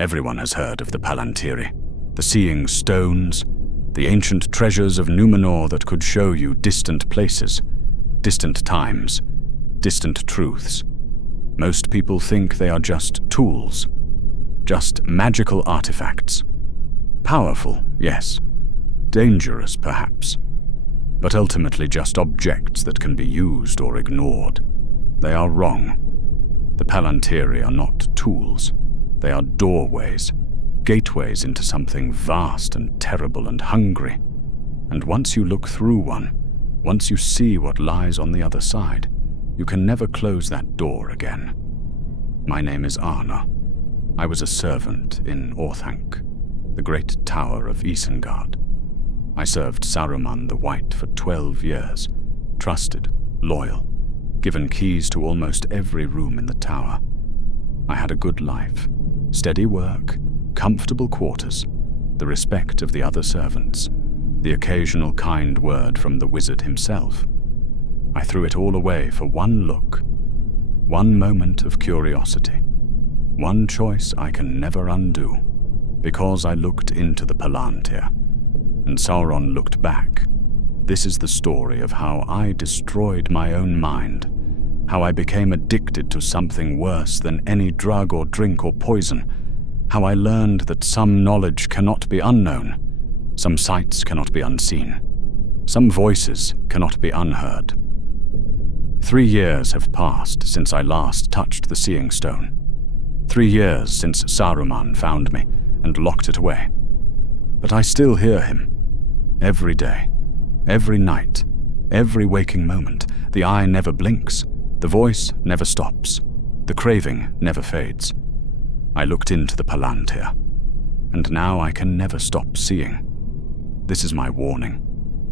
Everyone has heard of the Palantiri, the seeing stones, the ancient treasures of Numenor that could show you distant places, distant times, distant truths. Most people think they are just tools, just magical artifacts. Powerful, yes. Dangerous, perhaps. But ultimately just objects that can be used or ignored. They are wrong. The Palantiri are not tools. They are doorways, gateways into something vast and terrible and hungry. And once you look through one, once you see what lies on the other side, you can never close that door again. My name is Arna. I was a servant in Orthanc, the great tower of Isengard. I served Saruman the White for 12 years, trusted, loyal, given keys to almost every room in the tower. I had a good life, steady work, comfortable quarters, the respect of the other servants, the occasional kind word from the wizard himself. I threw it all away for one look, one moment of curiosity, one choice I can never undo, because I looked into the Palantir, and Sauron looked back. This is the story of how I destroyed my own mind, how I became addicted to something worse than any drug or drink or poison, how I learned that some knowledge cannot be unknown, some sights cannot be unseen, some voices cannot be unheard. 3 years have passed since I last touched the Seeing Stone. 3 years since Saruman found me and locked it away. But I still hear him. Every day, every night, every waking moment. The eye never blinks, the voice never stops, the craving never fades. I looked into the Palantir, and now I can never stop seeing. This is my warning,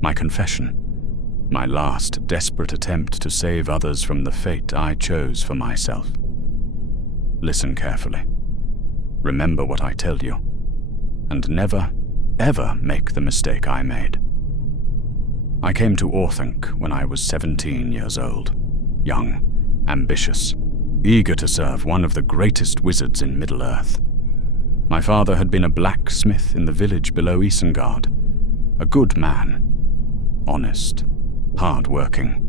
my confession, my last desperate attempt to save others from the fate I chose for myself. Listen carefully. Remember what I tell you, and never, ever make the mistake I made. I came to Orthanc when I was 17 years old, young, ambitious, eager to serve one of the greatest wizards in Middle-earth. My father had been a blacksmith in the village below Isengard, a good man, honest, hard-working.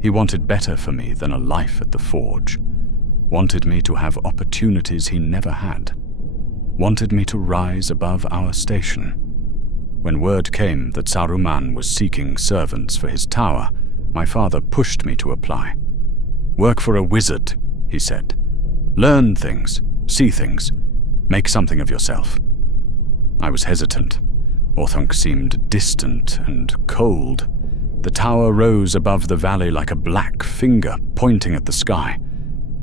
He wanted better for me than a life at the forge, wanted me to have opportunities he never had, wanted me to rise above our station. When word came that Saruman was seeking servants for his tower, my father pushed me to apply. Work for a wizard, he said. Learn things, see things, make something of yourself. I was hesitant. Orthanc seemed distant and cold. The tower rose above the valley like a black finger pointing at the sky,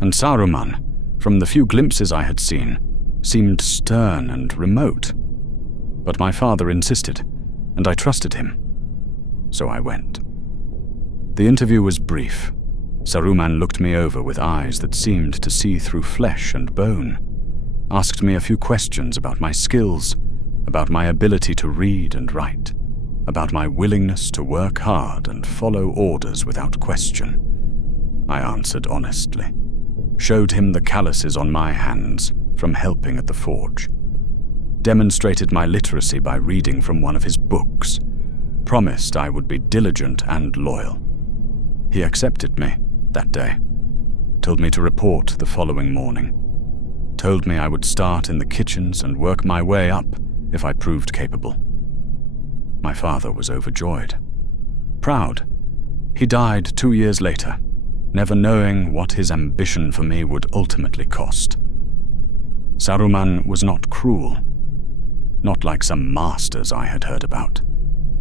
and Saruman, from the few glimpses I had seen, seemed stern and remote. But my father insisted, and I trusted him. So I went. The interview was brief. Saruman looked me over with eyes that seemed to see through flesh and bone, asked me a few questions about my skills, about my ability to read and write, about my willingness to work hard and follow orders without question. I answered honestly, showed him the calluses on my hands from helping at the forge, demonstrated my literacy by reading from one of his books, promised I would be diligent and loyal. He accepted me that day, told me to report the following morning, told me I would start in the kitchens and work my way up if I proved capable. My father was overjoyed, proud. He died 2 years later, never knowing what his ambition for me would ultimately cost. Saruman was not cruel, not like some masters I had heard about.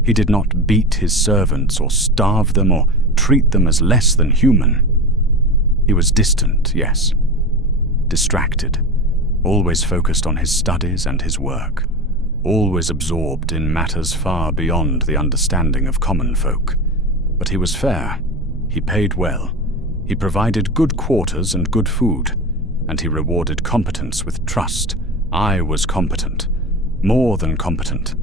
He did not beat his servants or starve them or treat them as less than human. He was distant, yes, distracted, always focused on his studies and his work, always absorbed in matters far beyond the understanding of common folk. But he was fair, he paid well, he provided good quarters and good food, and he rewarded competence with trust. I was competent, more than competent.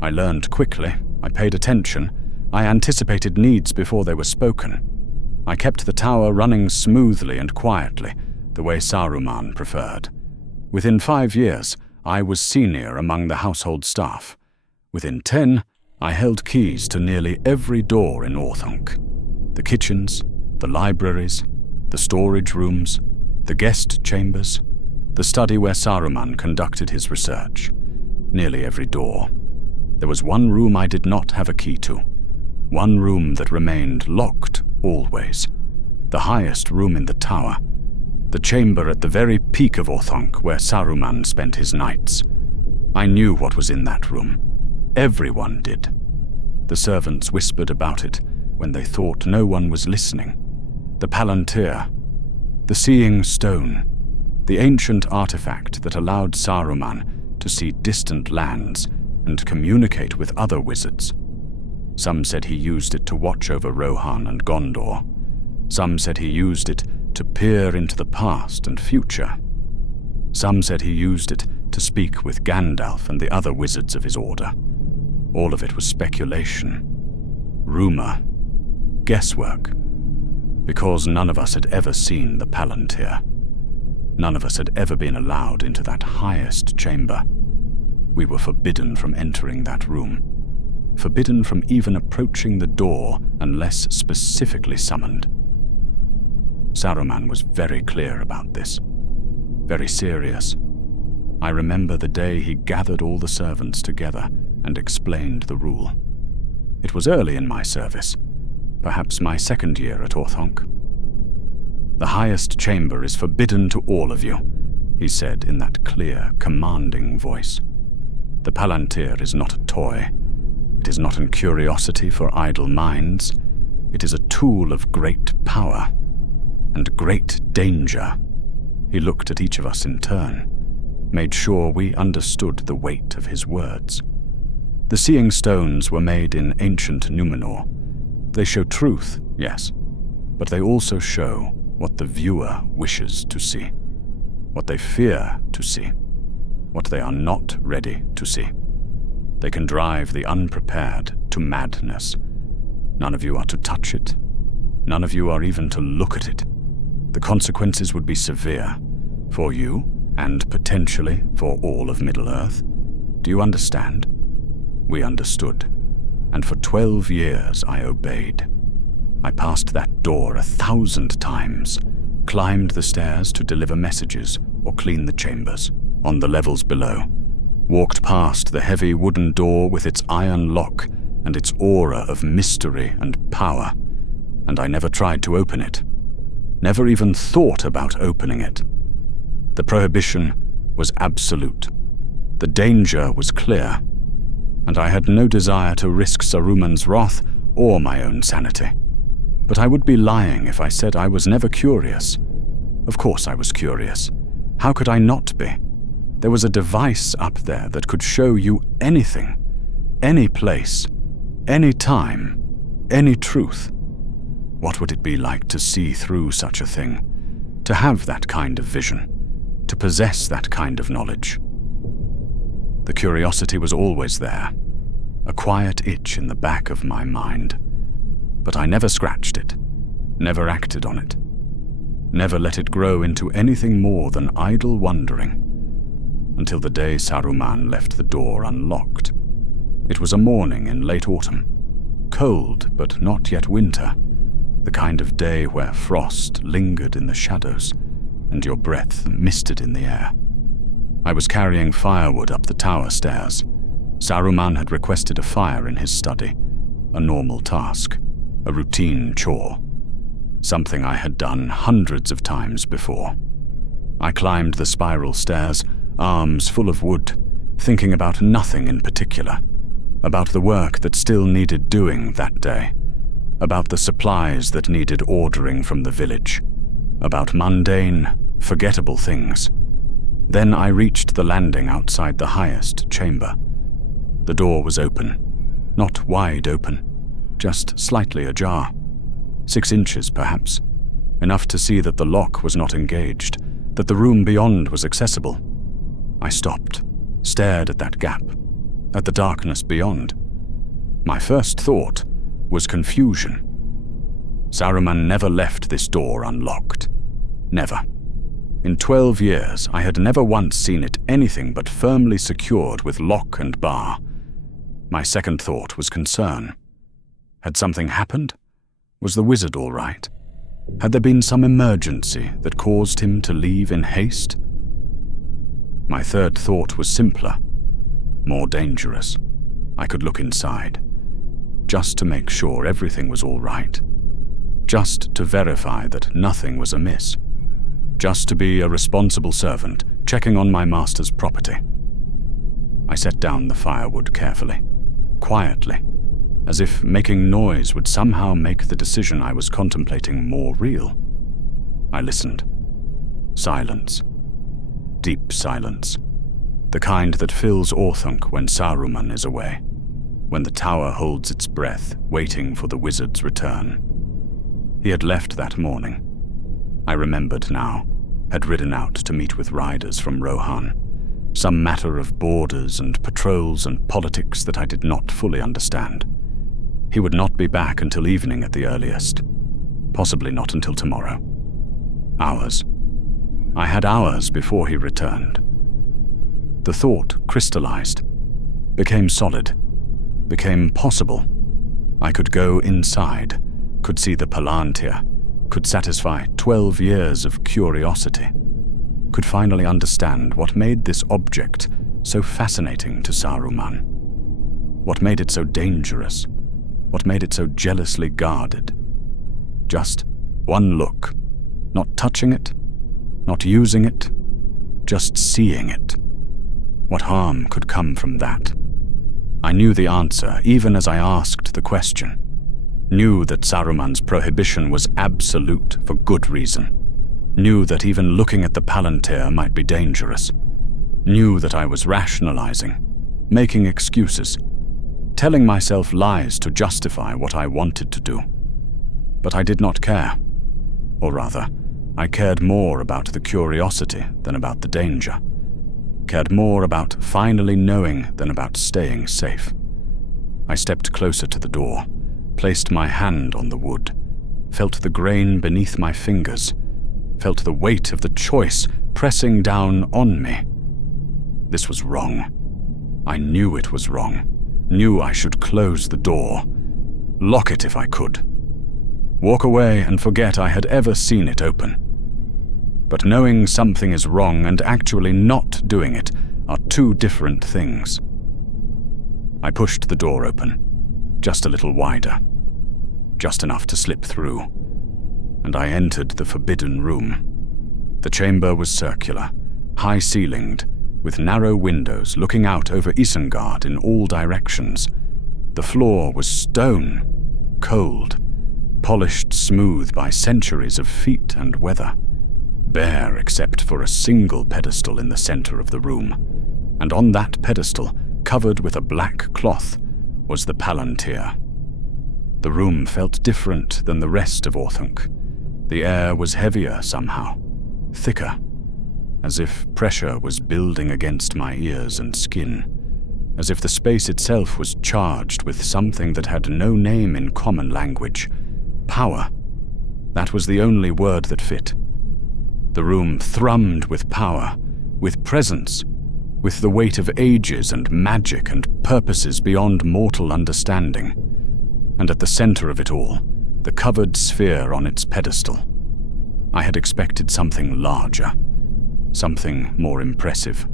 I learned quickly, I paid attention, I anticipated needs before they were spoken. I kept the tower running smoothly and quietly, the way Saruman preferred. Within 5 years, I was senior among the household staff. Within 10, I held keys to nearly every door in Orthanc. The kitchens, the libraries, the storage rooms, the guest chambers, the study where Saruman conducted his research. Nearly every door. There was one room I did not have a key to. One room that remained locked always. The highest room in the tower. The chamber at the very peak of Orthanc where Saruman spent his nights. I knew what was in that room. Everyone did. The servants whispered about it when they thought no one was listening. The Palantir, the seeing stone, the ancient artifact that allowed Saruman to see distant lands and communicate with other wizards. Some said he used it to watch over Rohan and Gondor. Some said he used it to peer into the past and future. Some said he used it to speak with Gandalf and the other wizards of his order. All of it was speculation, rumor, guesswork, because none of us had ever seen the Palantir. None of us had ever been allowed into that highest chamber. We were forbidden from entering that room, forbidden from even approaching the door unless specifically summoned. Saruman was very clear about this, very serious. I remember the day he gathered all the servants together and explained the rule. It was early in my service, perhaps my 2nd year at Orthanc. "The highest chamber is forbidden to all of you," he said in that clear, commanding voice. "The Palantir is not a toy. It is not a curiosity for idle minds. It is a tool of great power and great danger." He looked at each of us in turn, made sure we understood the weight of his words. The seeing stones were made in ancient Numenor. They show truth, yes, but they also show what the viewer wishes to see, what they fear to see, what they are not ready to see. They can drive the unprepared to madness. None of you are to touch it. None of you are even to look at it. The consequences would be severe, for you, and potentially for all of Middle-earth. Do you understand? We understood, and for 12 years I obeyed. I passed that door 1,000 times, climbed the stairs to deliver messages or clean the chambers on the levels below, walked past the heavy wooden door with its iron lock and its aura of mystery and power, and I never tried to open it, never even thought about opening it. The prohibition was absolute. The danger was clear, and I had no desire to risk Saruman's wrath or my own sanity. But I would be lying if I said I was never curious. Of course I was curious. How could I not be? There was a device up there that could show you anything, any place, any time, any truth. What would it be like to see through such a thing, to have that kind of vision, to possess that kind of knowledge? The curiosity was always there, a quiet itch in the back of my mind. But I never scratched it, never acted on it, never let it grow into anything more than idle wondering, until the day Saruman left the door unlocked. It was a morning in late autumn, cold but not yet winter, the kind of day where frost lingered in the shadows and your breath misted in the air. I was carrying firewood up the tower stairs. Saruman had requested a fire in his study, a normal task, a routine chore, something I had done hundreds of times before. I climbed the spiral stairs, arms full of wood, thinking about nothing in particular, about the work that still needed doing that day, about the supplies that needed ordering from the village, about mundane, forgettable things. Then I reached the landing outside the highest chamber. The door was open, not wide open, just slightly ajar, 6 inches perhaps, enough to see that the lock was not engaged, that the room beyond was accessible. I stopped, stared at that gap, at the darkness beyond. My first thought was confusion. Saruman never left this door unlocked. Never. In 12 years, I had never once seen it anything but firmly secured with lock and bar. My second thought was concern. Had something happened? Was the wizard all right? Had there been some emergency that caused him to leave in haste? My third thought was simpler, more dangerous. I could look inside, just to make sure everything was all right, just to verify that nothing was amiss, just to be a responsible servant checking on my master's property. I set down the firewood carefully, quietly, as if making noise would somehow make the decision I was contemplating more real. I listened. Silence. Deep silence. The kind that fills Orthanc when Saruman is away, when the tower holds its breath, waiting for the wizard's return. He had left that morning. I remembered now, had ridden out to meet with riders from Rohan, some matter of borders and patrols and politics that I did not fully understand. He would not be back until evening at the earliest, possibly not until tomorrow. Hours. I had hours before he returned. The thought crystallized, became solid, became possible. I could go inside, could see the Palantir, could satisfy 12 years of curiosity, could finally understand what made this object so fascinating to Saruman, what made it so dangerous, what made it so jealously guarded. Just one look, not touching it, not using it, just seeing it. What harm could come from that? I knew the answer even as I asked the question. Knew that Saruman's prohibition was absolute for good reason. Knew that even looking at the Palantir might be dangerous. Knew that I was rationalizing, making excuses, telling myself lies to justify what I wanted to do. But I did not care. Or rather, I cared more about the curiosity than about the danger. Cared more about finally knowing than about staying safe. I stepped closer to the door, placed my hand on the wood, felt the grain beneath my fingers, felt the weight of the choice pressing down on me. This was wrong. I knew it was wrong, knew I should close the door, lock it if I could, walk away and forget I had ever seen it open. But knowing something is wrong and actually not doing it are two different things. I pushed the door open, just a little wider, just enough to slip through, and I entered the forbidden room. The chamber was circular, high-ceilinged, with narrow windows looking out over Isengard in all directions. The floor was stone, cold, polished smooth by centuries of feet and weather, bare except for a single pedestal in the center of the room, and on that pedestal, covered with a black cloth, was the Palantir. The room felt different than the rest of Orthanc. The air was heavier somehow, thicker, as if pressure was building against my ears and skin, as if the space itself was charged with something that had no name in common language. Power. That was the only word that fit. The room thrummed with power, with presence, with the weight of ages and magic and purposes beyond mortal understanding. And at the center of it all, the covered sphere on its pedestal. I had expected something larger, something more impressive,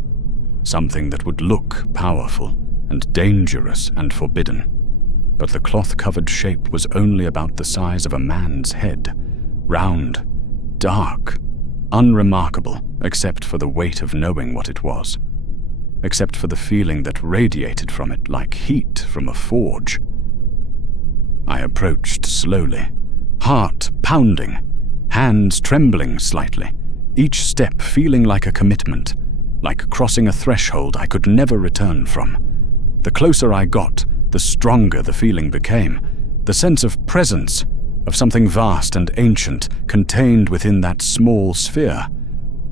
something that would look powerful and dangerous and forbidden. But the cloth-covered shape was only about the size of a man's head, round, dark, unremarkable except for the weight of knowing what it was, except for the feeling that radiated from it like heat from a forge. I approached slowly, heart pounding, hands trembling slightly, each step feeling like a commitment, like crossing a threshold I could never return from. The closer I got, the stronger the feeling became, the sense of presence, of something vast and ancient contained within that small sphere,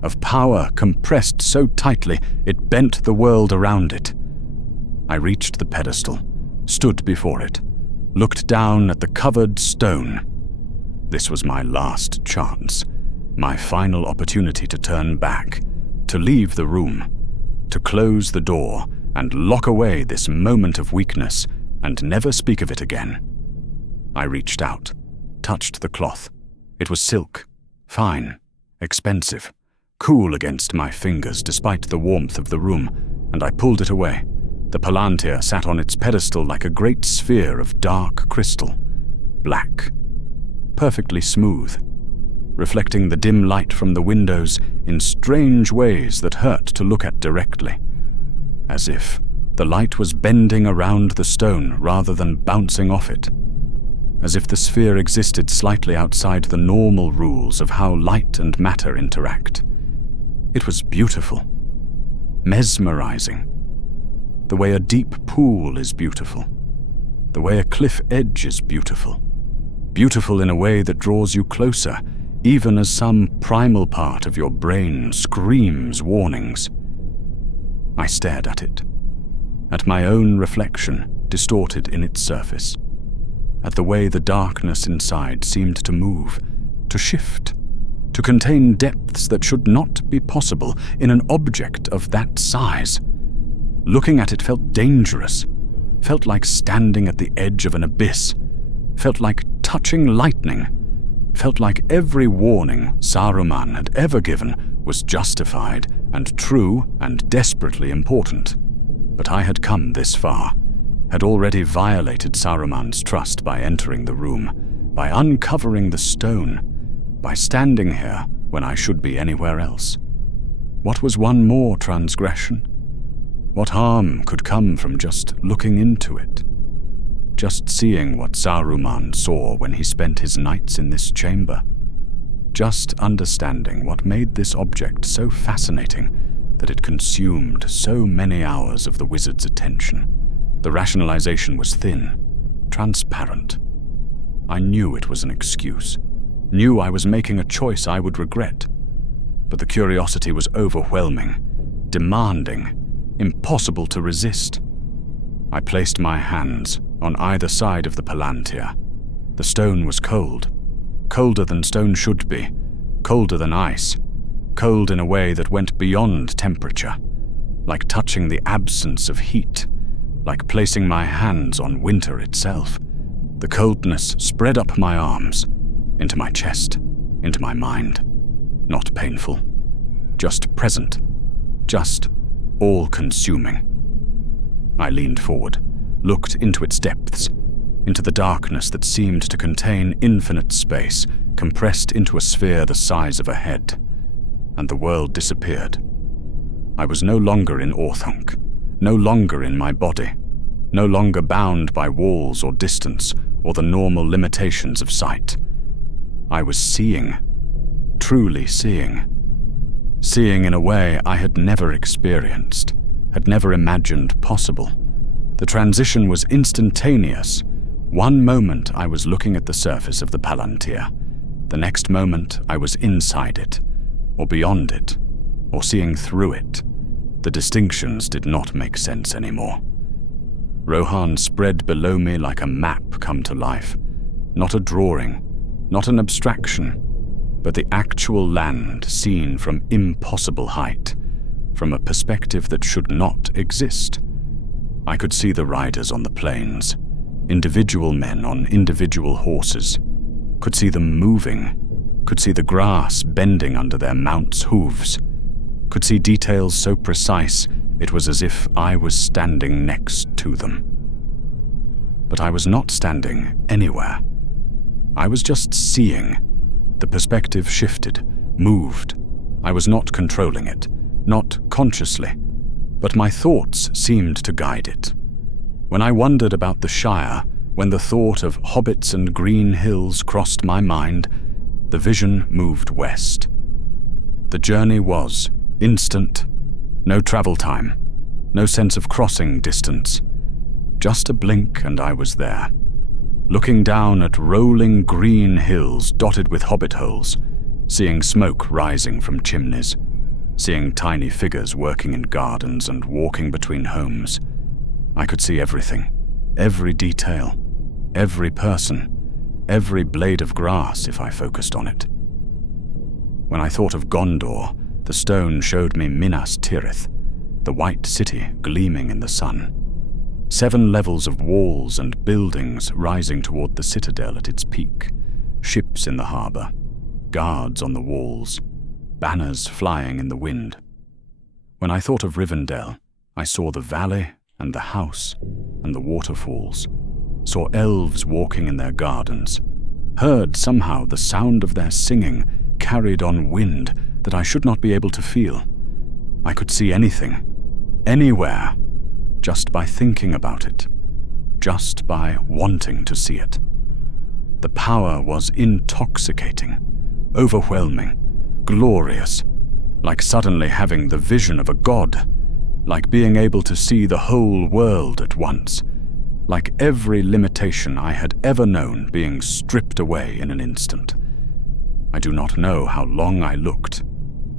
of power compressed so tightly it bent the world around it. I reached the pedestal, stood before it, looked down at the covered stone. This was my last chance. My final opportunity to turn back, to leave the room, to close the door and lock away this moment of weakness and never speak of it again. I reached out, touched the cloth. It was silk, fine, expensive, cool against my fingers despite the warmth of the room, and I pulled it away. The palantir sat on its pedestal like a great sphere of dark crystal, black, perfectly smooth, reflecting the dim light from the windows in strange ways that hurt to look at directly, as if the light was bending around the stone rather than bouncing off it, as if the sphere existed slightly outside the normal rules of how light and matter interact. It was beautiful, mesmerizing, the way a deep pool is beautiful, the way a cliff edge is beautiful, beautiful in a way that draws you closer, even as some primal part of your brain screams warnings. I stared at it, at my own reflection distorted in its surface, at the way the darkness inside seemed to move, to shift, to contain depths that should not be possible in an object of that size. Looking at it felt dangerous, felt like standing at the edge of an abyss, felt like touching lightning, felt like every warning Saruman had ever given was justified and true and desperately important. But I had come this far, had already violated Saruman's trust by entering the room, by uncovering the stone, by standing here when I should be anywhere else. What was one more transgression? What harm could come from just looking into it? Just seeing what Saruman saw when he spent his nights in this chamber? Just understanding what made this object so fascinating that it consumed so many hours of the wizard's attention? The rationalization was thin, transparent. I knew it was an excuse, knew I was making a choice I would regret. But the curiosity was overwhelming, demanding, impossible to resist. I placed my hands on either side of the palantir. The stone was cold, colder than stone should be, colder than ice, cold in a way that went beyond temperature, like touching the absence of heat, like placing my hands on winter itself. The coldness spread up my arms, into my chest, into my mind. Not painful, just present, just all-consuming. I leaned forward, looked into its depths, into the darkness that seemed to contain infinite space, compressed into a sphere the size of a head, and the world disappeared. I was no longer in Orthunk, no longer in my body, no longer bound by walls or distance or the normal limitations of sight. I was seeing, truly seeing in a way I had never experienced, had never imagined possible. The transition was instantaneous. One moment I was looking at the surface of the palantir. The next moment I was inside it, or beyond it, or seeing through it. The distinctions did not make sense anymore. Rohan spread below me like a map come to life. Not a drawing, not an abstraction, but the actual land seen from impossible height, from a perspective that should not exist. I could see the riders on the plains, individual men on individual horses, could see them moving, could see the grass bending under their mounts' hooves, could see details so precise it was as if I was standing next to them. But I was not standing anywhere. I was just seeing. The perspective shifted, moved. I was not controlling it, not consciously, but my thoughts seemed to guide it. When I wondered about the Shire, when the thought of hobbits and green hills crossed my mind, the vision moved west. The journey was instant, no travel time, no sense of crossing distance. Just a blink and I was there, looking down at rolling green hills dotted with hobbit holes, seeing smoke rising from chimneys, seeing tiny figures working in gardens and walking between homes. I could see everything, every detail, every person, every blade of grass if I focused on it. When I thought of Gondor, the stone showed me Minas Tirith, the white city gleaming in the sun. 7 levels of walls and buildings rising toward the citadel at its peak, ships in the harbor, guards on the walls, banners flying in the wind. When I thought of Rivendell, I saw the valley and the house and the waterfalls, saw elves walking in their gardens, heard somehow the sound of their singing carried on wind that I should not be able to feel. I could see anything, anywhere, just by thinking about it, just by wanting to see it. The power was intoxicating, overwhelming, glorious, like suddenly having the vision of a god, like being able to see the whole world at once, like every limitation I had ever known being stripped away in an instant. I do not know how long I looked.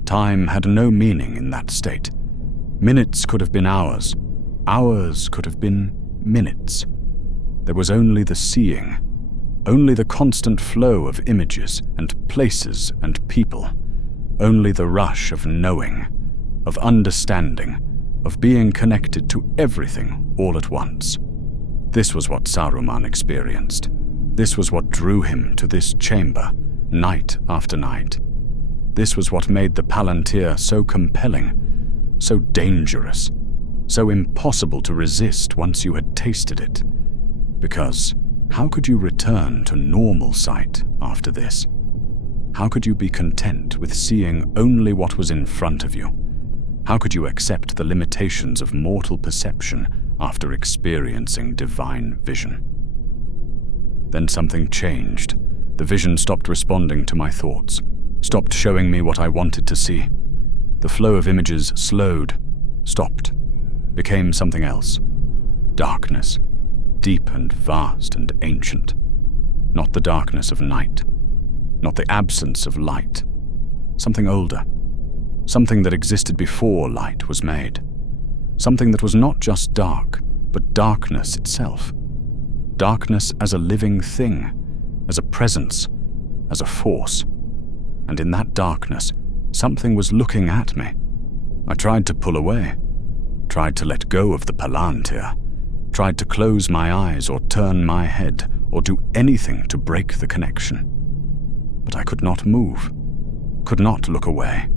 Time had no meaning in that state. Minutes could have been hours. Hours could have been minutes. There was only the seeing, only the constant flow of images and places and people, only the rush of knowing, of understanding, of being connected to everything all at once. This was what Saruman experienced. This was what drew him to this chamber, night after night. This was what made the Palantir so compelling, so dangerous, so impossible to resist once you had tasted it. Because how could you return to normal sight after this? How could you be content with seeing only what was in front of you? How could you accept the limitations of mortal perception after experiencing divine vision? Then something changed. The vision stopped responding to my thoughts, stopped showing me what I wanted to see. The flow of images slowed, stopped, became something else. Darkness, deep and vast and ancient. Not the darkness of night, not the absence of light. Something older, something that existed before light was made. Something that was not just dark, but darkness itself. Darkness as a living thing, as a presence, as a force. And in that darkness, something was looking at me. I tried to pull away, tried to let go of the Palantir, tried to close my eyes or turn my head or do anything to break the connection. But I could not move, could not look away,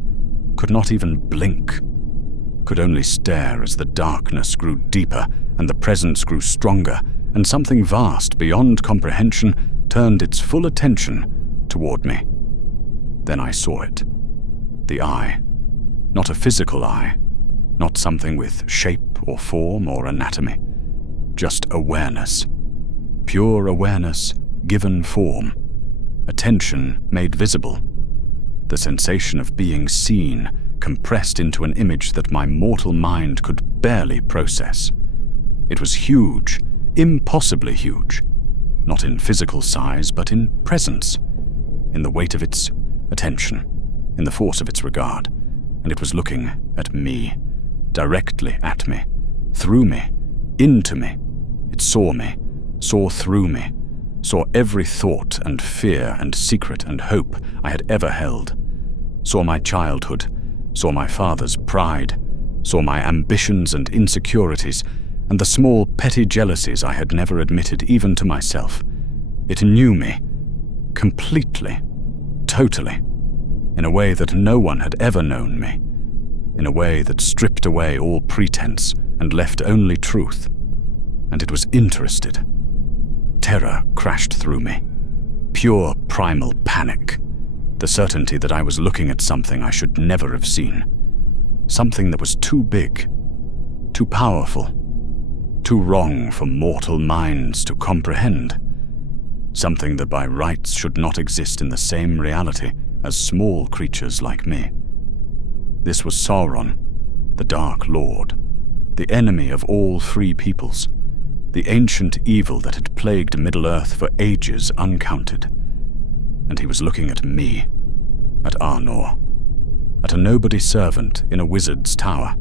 could not even blink, could only stare as the darkness grew deeper and the presence grew stronger, and something vast beyond comprehension turned its full attention toward me. Then I saw it. The eye. Not a physical eye, not something with shape or form or anatomy. Just awareness. Pure awareness given form. Attention made visible. The sensation of being seen, compressed into an image that my mortal mind could barely process. It was huge, impossibly huge. Not in physical size, but in presence, in the weight of its attention, in the force of its regard. And it was looking at me, directly at me, through me, into me. It saw me, saw through me, saw every thought and fear and secret and hope I had ever held. Saw my childhood, saw my father's pride, saw my ambitions and insecurities, and the small petty jealousies I had never admitted even to myself. It knew me, completely, totally, in a way that no one had ever known me, in a way that stripped away all pretense and left only truth. And it was interested. Terror crashed through me, pure primal panic, the certainty that I was looking at something I should never have seen, something that was too big, too powerful, too wrong for mortal minds to comprehend, something that by rights should not exist in the same reality as small creatures like me. This was Sauron, the Dark Lord, the enemy of all free peoples, the ancient evil that had plagued Middle-earth for ages uncounted. And he was looking at me, at Arnor, at a nobody servant in a wizard's tower,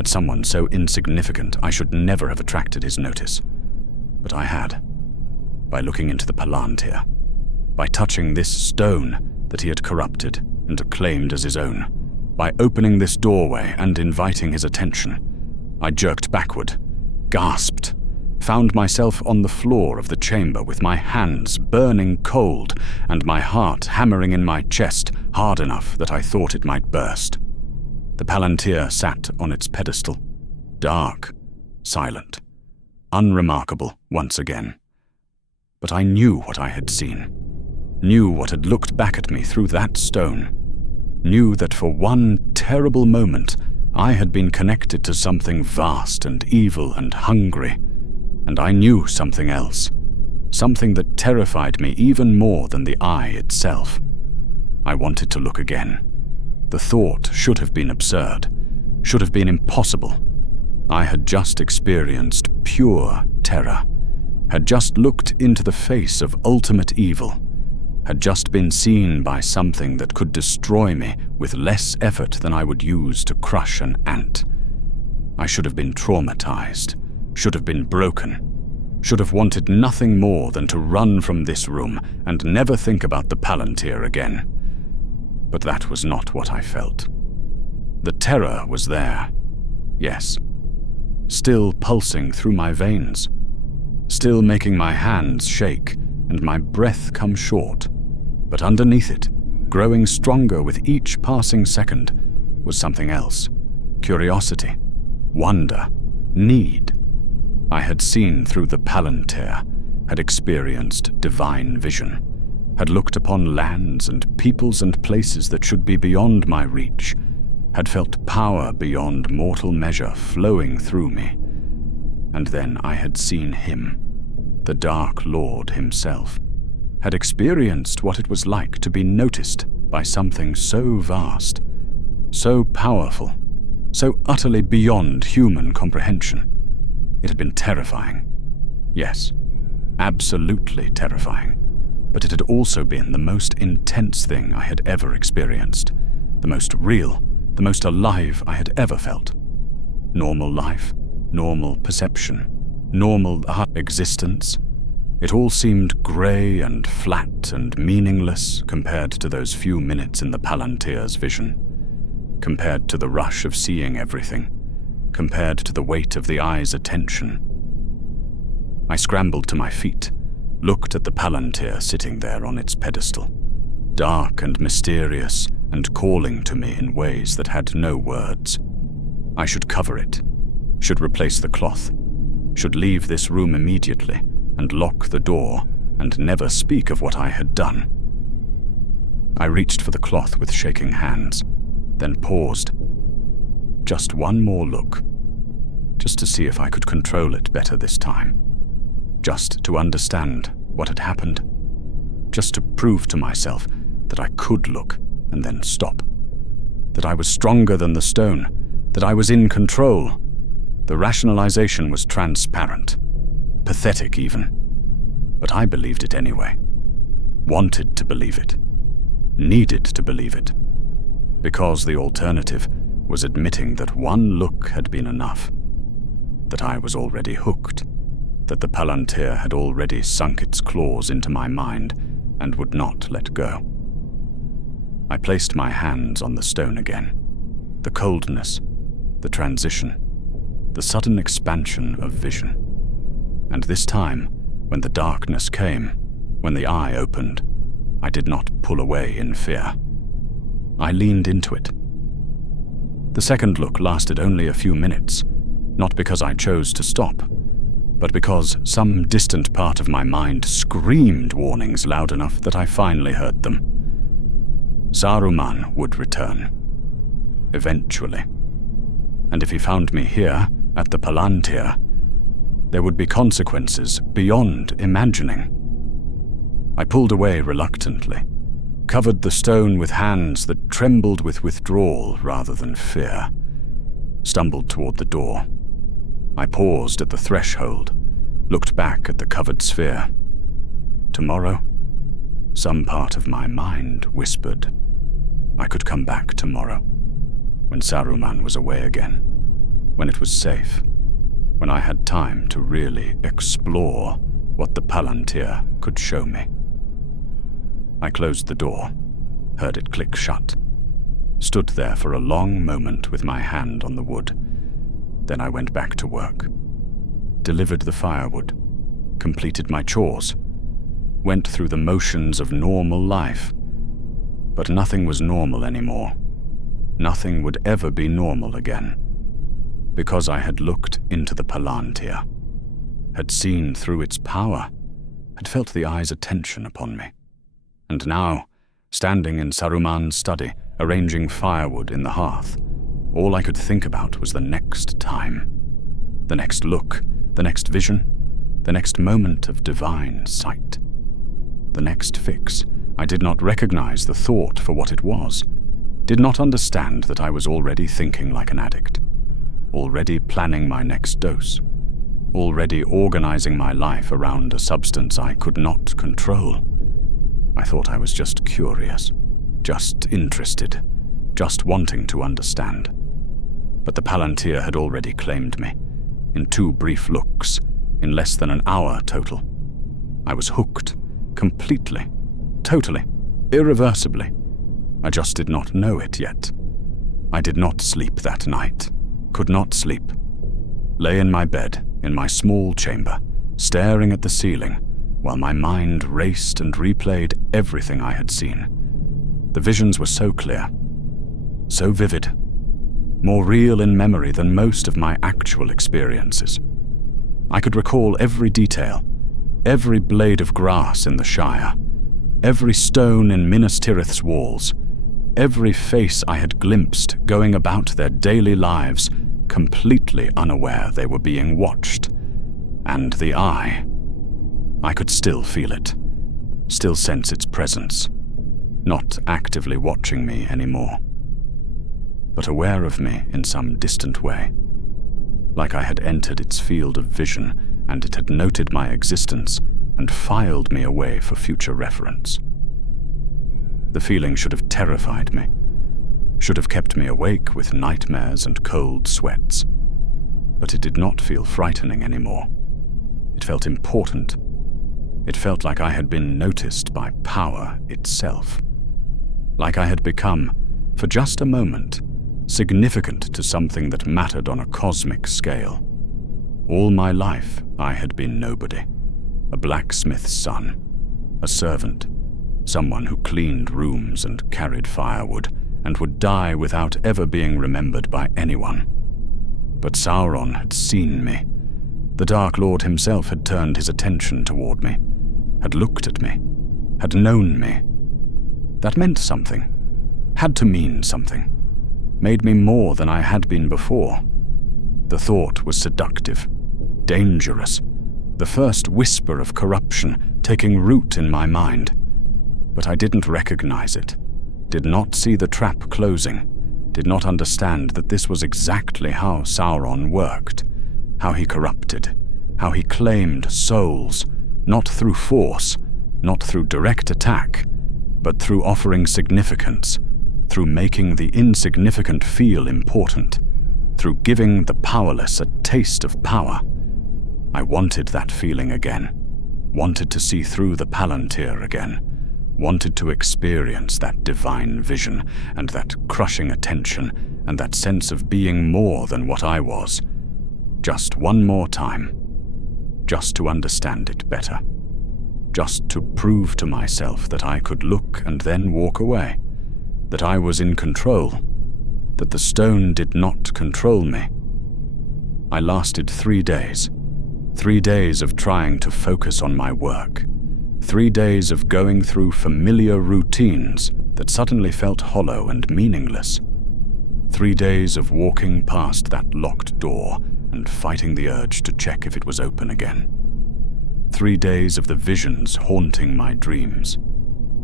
at someone so insignificant I should never have attracted his notice. But I had, by looking into the Palantir, by touching this stone that he had corrupted, and claimed as his own. By opening this doorway and inviting his attention, I jerked backward, gasped, found myself on the floor of the chamber with my hands burning cold and my heart hammering in my chest hard enough that I thought it might burst. The Palantir sat on its pedestal, dark, silent, unremarkable once again. But I knew what I had seen, knew what had looked back at me through that stone, knew that for one terrible moment I had been connected to something vast and evil and hungry, and I knew something else, something that terrified me even more than the eye itself. I wanted to look again. The thought should have been absurd, should have been impossible. I had just experienced pure terror, had just looked into the face of ultimate evil, had just been seen by something that could destroy me with less effort than I would use to crush an ant. I should have been traumatized, should have been broken, should have wanted nothing more than to run from this room and never think about the Palantir again. But that was not what I felt. The terror was there, yes, still pulsing through my veins, still making my hands shake and my breath come short. But underneath it, growing stronger with each passing second, was something else. Curiosity, wonder, need. I had seen through the Palantir, had experienced divine vision, had looked upon lands and peoples and places that should be beyond my reach, had felt power beyond mortal measure flowing through me. And then I had seen him, the Dark Lord himself, had experienced what it was like to be noticed by something so vast, so powerful, so utterly beyond human comprehension. It had been terrifying. Yes, absolutely terrifying. But it had also been the most intense thing I had ever experienced, the most real, the most alive I had ever felt. Normal life, normal perception, normal existence. It all seemed grey and flat and meaningless compared to those few minutes in the Palantir's vision, compared to the rush of seeing everything, compared to the weight of the eye's attention. I scrambled to my feet, looked at the Palantir sitting there on its pedestal, dark and mysterious and calling to me in ways that had no words. I should cover it, should replace the cloth, should leave this room immediately and lock the door and never speak of what I had done. I reached for the cloth with shaking hands, then paused. Just one more look, just to see if I could control it better this time, just to understand what had happened, just to prove to myself that I could look and then stop, that I was stronger than the stone, that I was in control. The rationalization was transparent, pathetic even, but I believed it anyway, wanted to believe it, needed to believe it, because the alternative was admitting that one look had been enough, that I was already hooked, that the Palantir had already sunk its claws into my mind and would not let go. I placed my hands on the stone again. The coldness, the transition, the sudden expansion of vision. And this time, when the darkness came, when the eye opened, I did not pull away in fear. I leaned into it. The second look lasted only a few minutes, not because I chose to stop, but because some distant part of my mind screamed warnings loud enough that I finally heard them. Saruman would return, eventually. And if he found me here, at the Palantir, there would be consequences beyond imagining. I pulled away reluctantly, covered the stone with hands that trembled with withdrawal rather than fear, stumbled toward the door. I paused at the threshold, looked back at the covered sphere. Tomorrow, some part of my mind whispered I could come back tomorrow, when Saruman was away again, when it was safe, when I had time to really explore what the Palantir could show me. I closed the door, heard it click shut. Stood there for a long moment with my hand on the wood. Then I went back to work. Delivered the firewood. Completed my chores. Went through the motions of normal life. But nothing was normal anymore. Nothing would ever be normal again. Because I had looked into the Palantir, had seen through its power, had felt the eye's attention upon me. And now, standing in Saruman's study, arranging firewood in the hearth, all I could think about was the next time. The next look, the next vision, the next moment of divine sight. The next fix. I did not recognize the thought for what it was, did not understand that I was already thinking like an addict, already planning my next dose, already organizing my life around a substance I could not control. I thought I was just curious, just interested, just wanting to understand. But the Palantir had already claimed me, in 2 brief looks, in less than an hour total. I was hooked, completely, totally, irreversibly. I just did not know it yet. I did not sleep that night, could not sleep. Lay in my bed, in my small chamber, staring at the ceiling, while my mind raced and replayed everything I had seen. The visions were so clear, so vivid, more real in memory than most of my actual experiences. I could recall every detail, every blade of grass in the Shire, every stone in Minas Tirith's walls, every face I had glimpsed going about their daily lives, completely unaware they were being watched. And the eye. I could still feel it, still sense its presence, not actively watching me anymore, but aware of me in some distant way, like I had entered its field of vision and it had noted my existence and filed me away for future reference. The feeling should have terrified me, should have kept me awake with nightmares and cold sweats, but it did not feel frightening anymore. It felt important. It felt like I had been noticed by power itself, like I had become, for just a moment, significant to something that mattered on a cosmic scale. All my life I had been nobody, a blacksmith's son, a servant, someone who cleaned rooms and carried firewood and would die without ever being remembered by anyone. But Sauron had seen me. The Dark Lord himself had turned his attention toward me, had looked at me, had known me. That meant something, had to mean something, made me more than I had been before. The thought was seductive, dangerous, the first whisper of corruption taking root in my mind. But I didn't recognize it, did not see the trap closing, did not understand that this was exactly how Sauron worked, how he corrupted, how he claimed souls, not through force, not through direct attack, but through offering significance, through making the insignificant feel important, through giving the powerless a taste of power. I wanted that feeling again, wanted to see through the Palantir again, wanted to experience that divine vision and that crushing attention and that sense of being more than what I was. Just one more time, just to understand it better, just to prove to myself that I could look and then walk away, that I was in control, that the stone did not control me. I lasted 3 days. 3 days of trying to focus on my work. 3 days of going through familiar routines that suddenly felt hollow and meaningless. 3 days of walking past that locked door and fighting the urge to check if it was open again. 3 days of the visions haunting my dreams,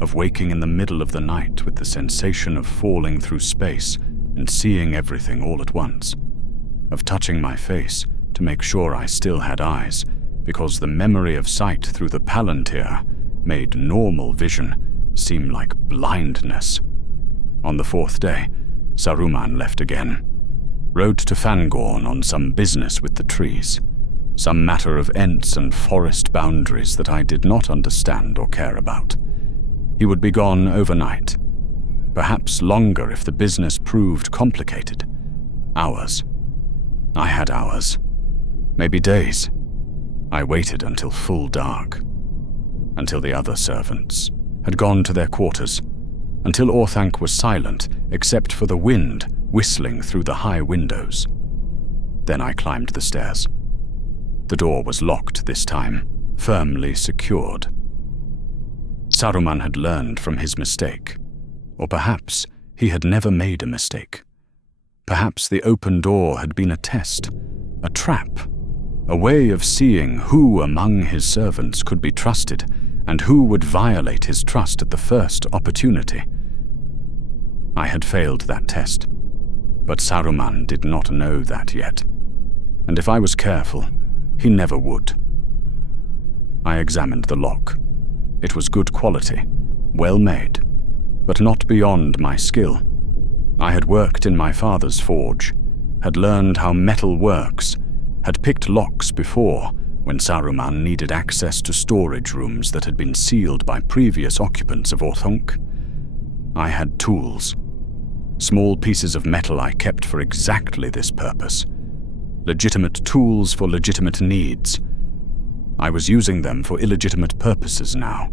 of waking in the middle of the night with the sensation of falling through space and seeing everything all at once, of touching my face to make sure I still had eyes, because the memory of sight through the Palantir made normal vision seem like blindness. On the 4th day, Saruman left again, rode to Fangorn on some business with the trees, some matter of Ents and forest boundaries that I did not understand or care about. He would be gone overnight. Perhaps longer if the business proved complicated. Hours. I had hours. Maybe days. I waited until full dark. Until the other servants had gone to their quarters. Until Orthanc was silent except for the wind whistling through the high windows. Then I climbed the stairs. The door was locked this time, firmly secured. Saruman had learned from his mistake. Or perhaps he had never made a mistake. Perhaps the open door had been a test, a trap, a way of seeing who among his servants could be trusted and who would violate his trust at the first opportunity. I had failed that test, but Saruman did not know that yet. And if I was careful, he never would. I examined the lock. It was good quality, well made, but not beyond my skill. I had worked in my father's forge, had learned how metal works, had picked locks before when Saruman needed access to storage rooms that had been sealed by previous occupants of Orthanc. I had tools. Small pieces of metal I kept for exactly this purpose. Legitimate tools for legitimate needs. I was using them for illegitimate purposes now.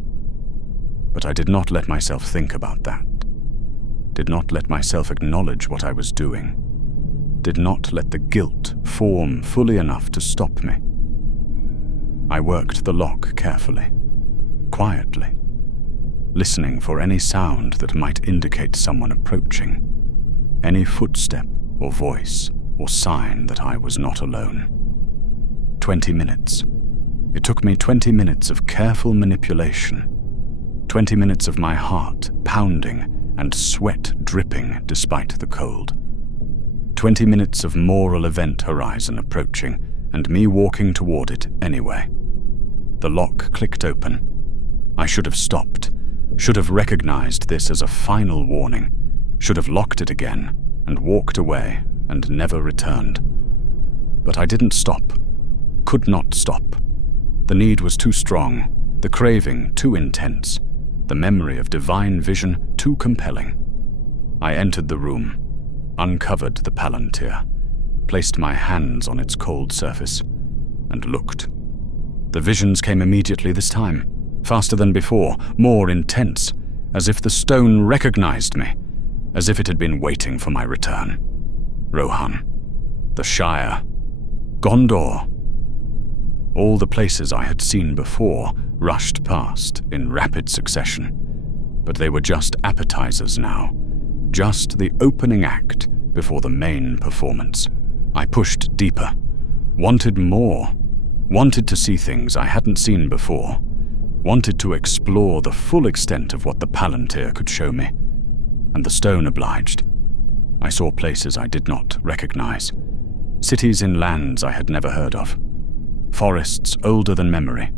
But I did not let myself think about that. Did not let myself acknowledge what I was doing. Did not let the guilt form fully enough to stop me. I worked the lock carefully, quietly, listening for any sound that might indicate someone approaching, any footstep or voice or sign that I was not alone. 20 minutes. It took me 20 minutes of careful manipulation, 20 minutes of my heart pounding and sweat dripping despite the cold. 20 minutes of moral event horizon approaching, and me walking toward it anyway. The lock clicked open. I should have stopped, should have recognized this as a final warning, should have locked it again, and walked away, and never returned. But I didn't stop, could not stop. The need was too strong, the craving too intense, the memory of divine vision too compelling. I entered the room, uncovered the palantir, placed my hands on its cold surface, and looked. The visions came immediately this time, faster than before, more intense, as if the stone recognized me, as if it had been waiting for my return. Rohan, the Shire, Gondor. All the places I had seen before rushed past in rapid succession, but they were just appetizers now, just the opening act before the main performance. I pushed deeper, wanted more, wanted to see things I hadn't seen before, wanted to explore the full extent of what the palantir could show me, and the stone obliged. I saw places I did not recognize, cities in lands I had never heard of, forests older than memory,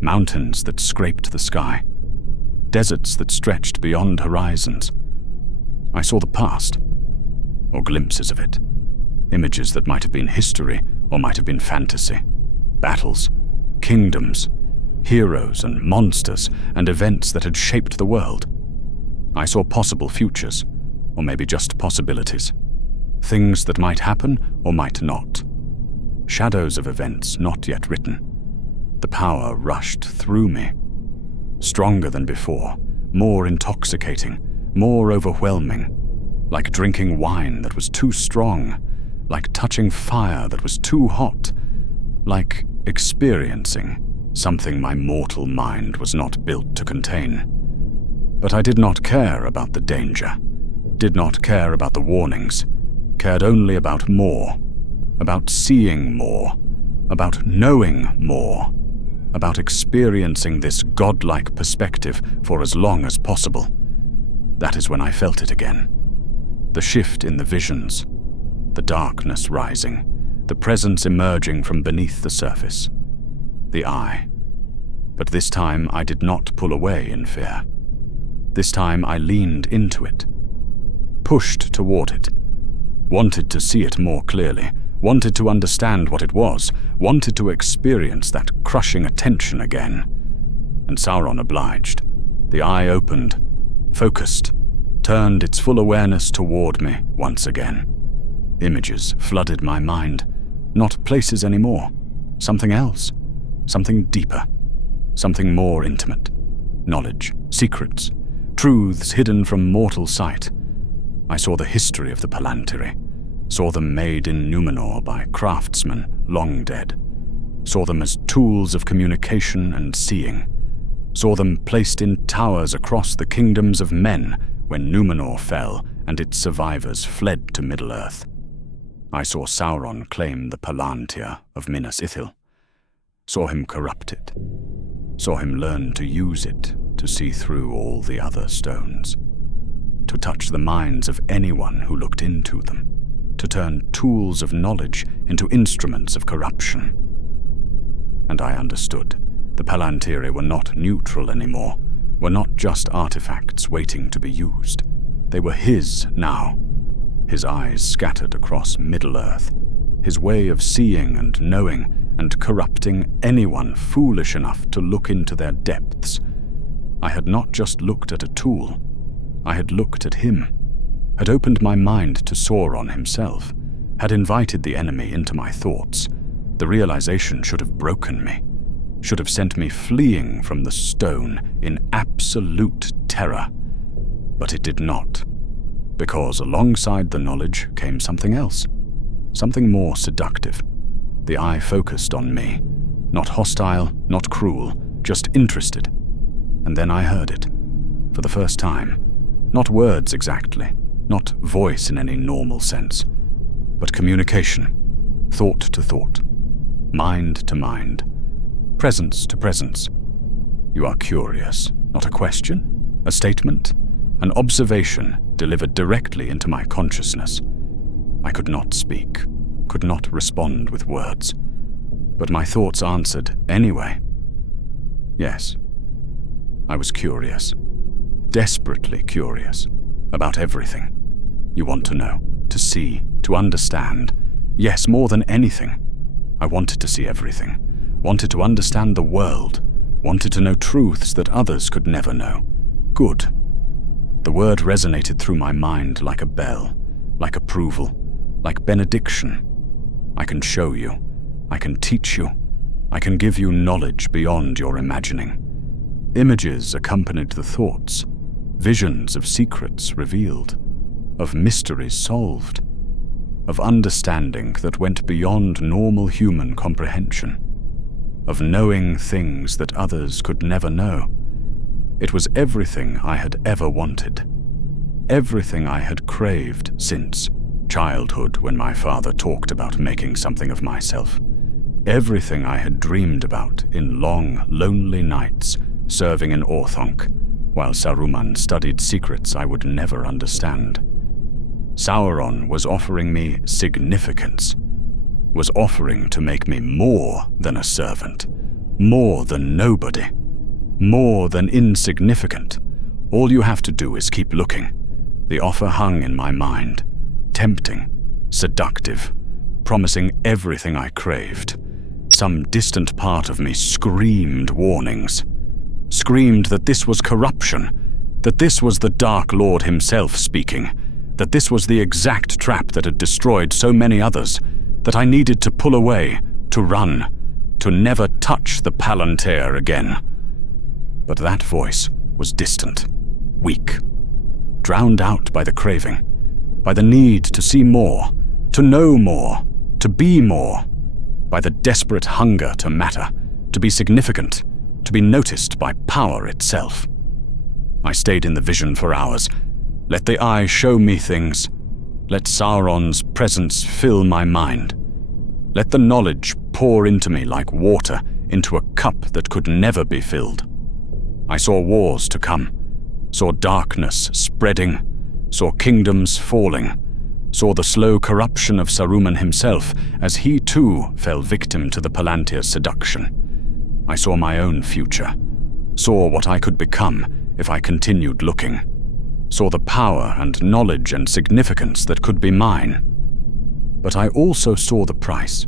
mountains that scraped the sky, deserts that stretched beyond horizons. I saw the past, or glimpses of it, images that might have been history or might have been fantasy, battles, kingdoms, heroes and monsters and events that had shaped the world. I saw possible futures, or maybe just possibilities, things that might happen or might not, shadows of events not yet written. The power rushed through me, stronger than before, more intoxicating, more overwhelming, like drinking wine that was too strong, like touching fire that was too hot, like experiencing something my mortal mind was not built to contain. But I did not care about the danger, did not care about the warnings, cared only about more, about seeing more, about knowing more, about experiencing this godlike perspective for as long as possible. That is when I felt it again. The shift in the visions, the darkness rising, the presence emerging from beneath the surface. The eye. But this time I did not pull away in fear. This time I leaned into it, pushed toward it, wanted to see it more clearly, wanted to understand what it was, wanted to experience that crushing attention again. And Sauron obliged. The eye opened, focused, turned its full awareness toward me once again. Images flooded my mind, not places anymore, something else, something deeper, something more intimate. Knowledge, secrets, truths hidden from mortal sight. I saw the history of the Palantiri, saw them made in Numenor by craftsmen long dead, saw them as tools of communication and seeing, saw them placed in towers across the kingdoms of men when Numenor fell and its survivors fled to Middle-earth. I saw Sauron claim the Palantir of Minas Ithil, saw him corrupt it, saw him learn to use it to see through all the other stones, to touch the minds of anyone who looked into them, to turn tools of knowledge into instruments of corruption. And I understood. The Palantiri were not neutral anymore, were not just artifacts waiting to be used. They were his now. His eyes scattered across Middle-earth, his way of seeing and knowing and corrupting anyone foolish enough to look into their depths. I had not just looked at a tool. I had looked at him, had opened my mind to Sauron himself, had invited the enemy into my thoughts. The realization should have broken me, should have sent me fleeing from the stone in absolute terror. But it did not, because alongside the knowledge came something else, something more seductive. The eye focused on me, not hostile, not cruel, just interested. And then I heard it, for the first time. Not words exactly, not voice in any normal sense, but communication, thought to thought, mind to mind, presence to presence. You are curious, not a question, a statement, an observation delivered directly into my consciousness. I could not speak, could not respond with words, but my thoughts answered anyway. Yes, I was curious, desperately curious, about everything. You want to know, to see, to understand. Yes, more than anything. I wanted to see everything, wanted to understand the world, wanted to know truths that others could never know. Good. The word resonated through my mind like a bell, like approval, like benediction. I can show you, I can teach you, I can give you knowledge beyond your imagining. Images accompanied the thoughts, visions of secrets revealed, of mysteries solved, of understanding that went beyond normal human comprehension, of knowing things that others could never know. It was everything I had ever wanted, everything I had craved since childhood when my father talked about making something of myself, everything I had dreamed about in long, lonely nights serving in Orthanc, while Saruman studied secrets I would never understand. Sauron was offering me significance, was offering to make me more than a servant, more than nobody, more than insignificant. All you have to do is keep looking. The offer hung in my mind, tempting, seductive, promising everything I craved. Some distant part of me screamed warnings, screamed that this was corruption, that this was the Dark Lord himself speaking, that this was the exact trap that had destroyed so many others, that I needed to pull away, to run, to never touch the Palantir again. But that voice was distant, weak, drowned out by the craving, by the need to see more, to know more, to be more, by the desperate hunger to matter, to be significant, to be noticed by power itself. I stayed in the vision for hours. Let the eye show me things. Let Sauron's presence fill my mind. Let the knowledge pour into me like water into a cup that could never be filled. I saw wars to come, saw darkness spreading, saw kingdoms falling, saw the slow corruption of Saruman himself as he too fell victim to the Palantir's seduction. I saw my own future, saw what I could become if I continued looking, saw the power and knowledge and significance that could be mine. But I also saw the price,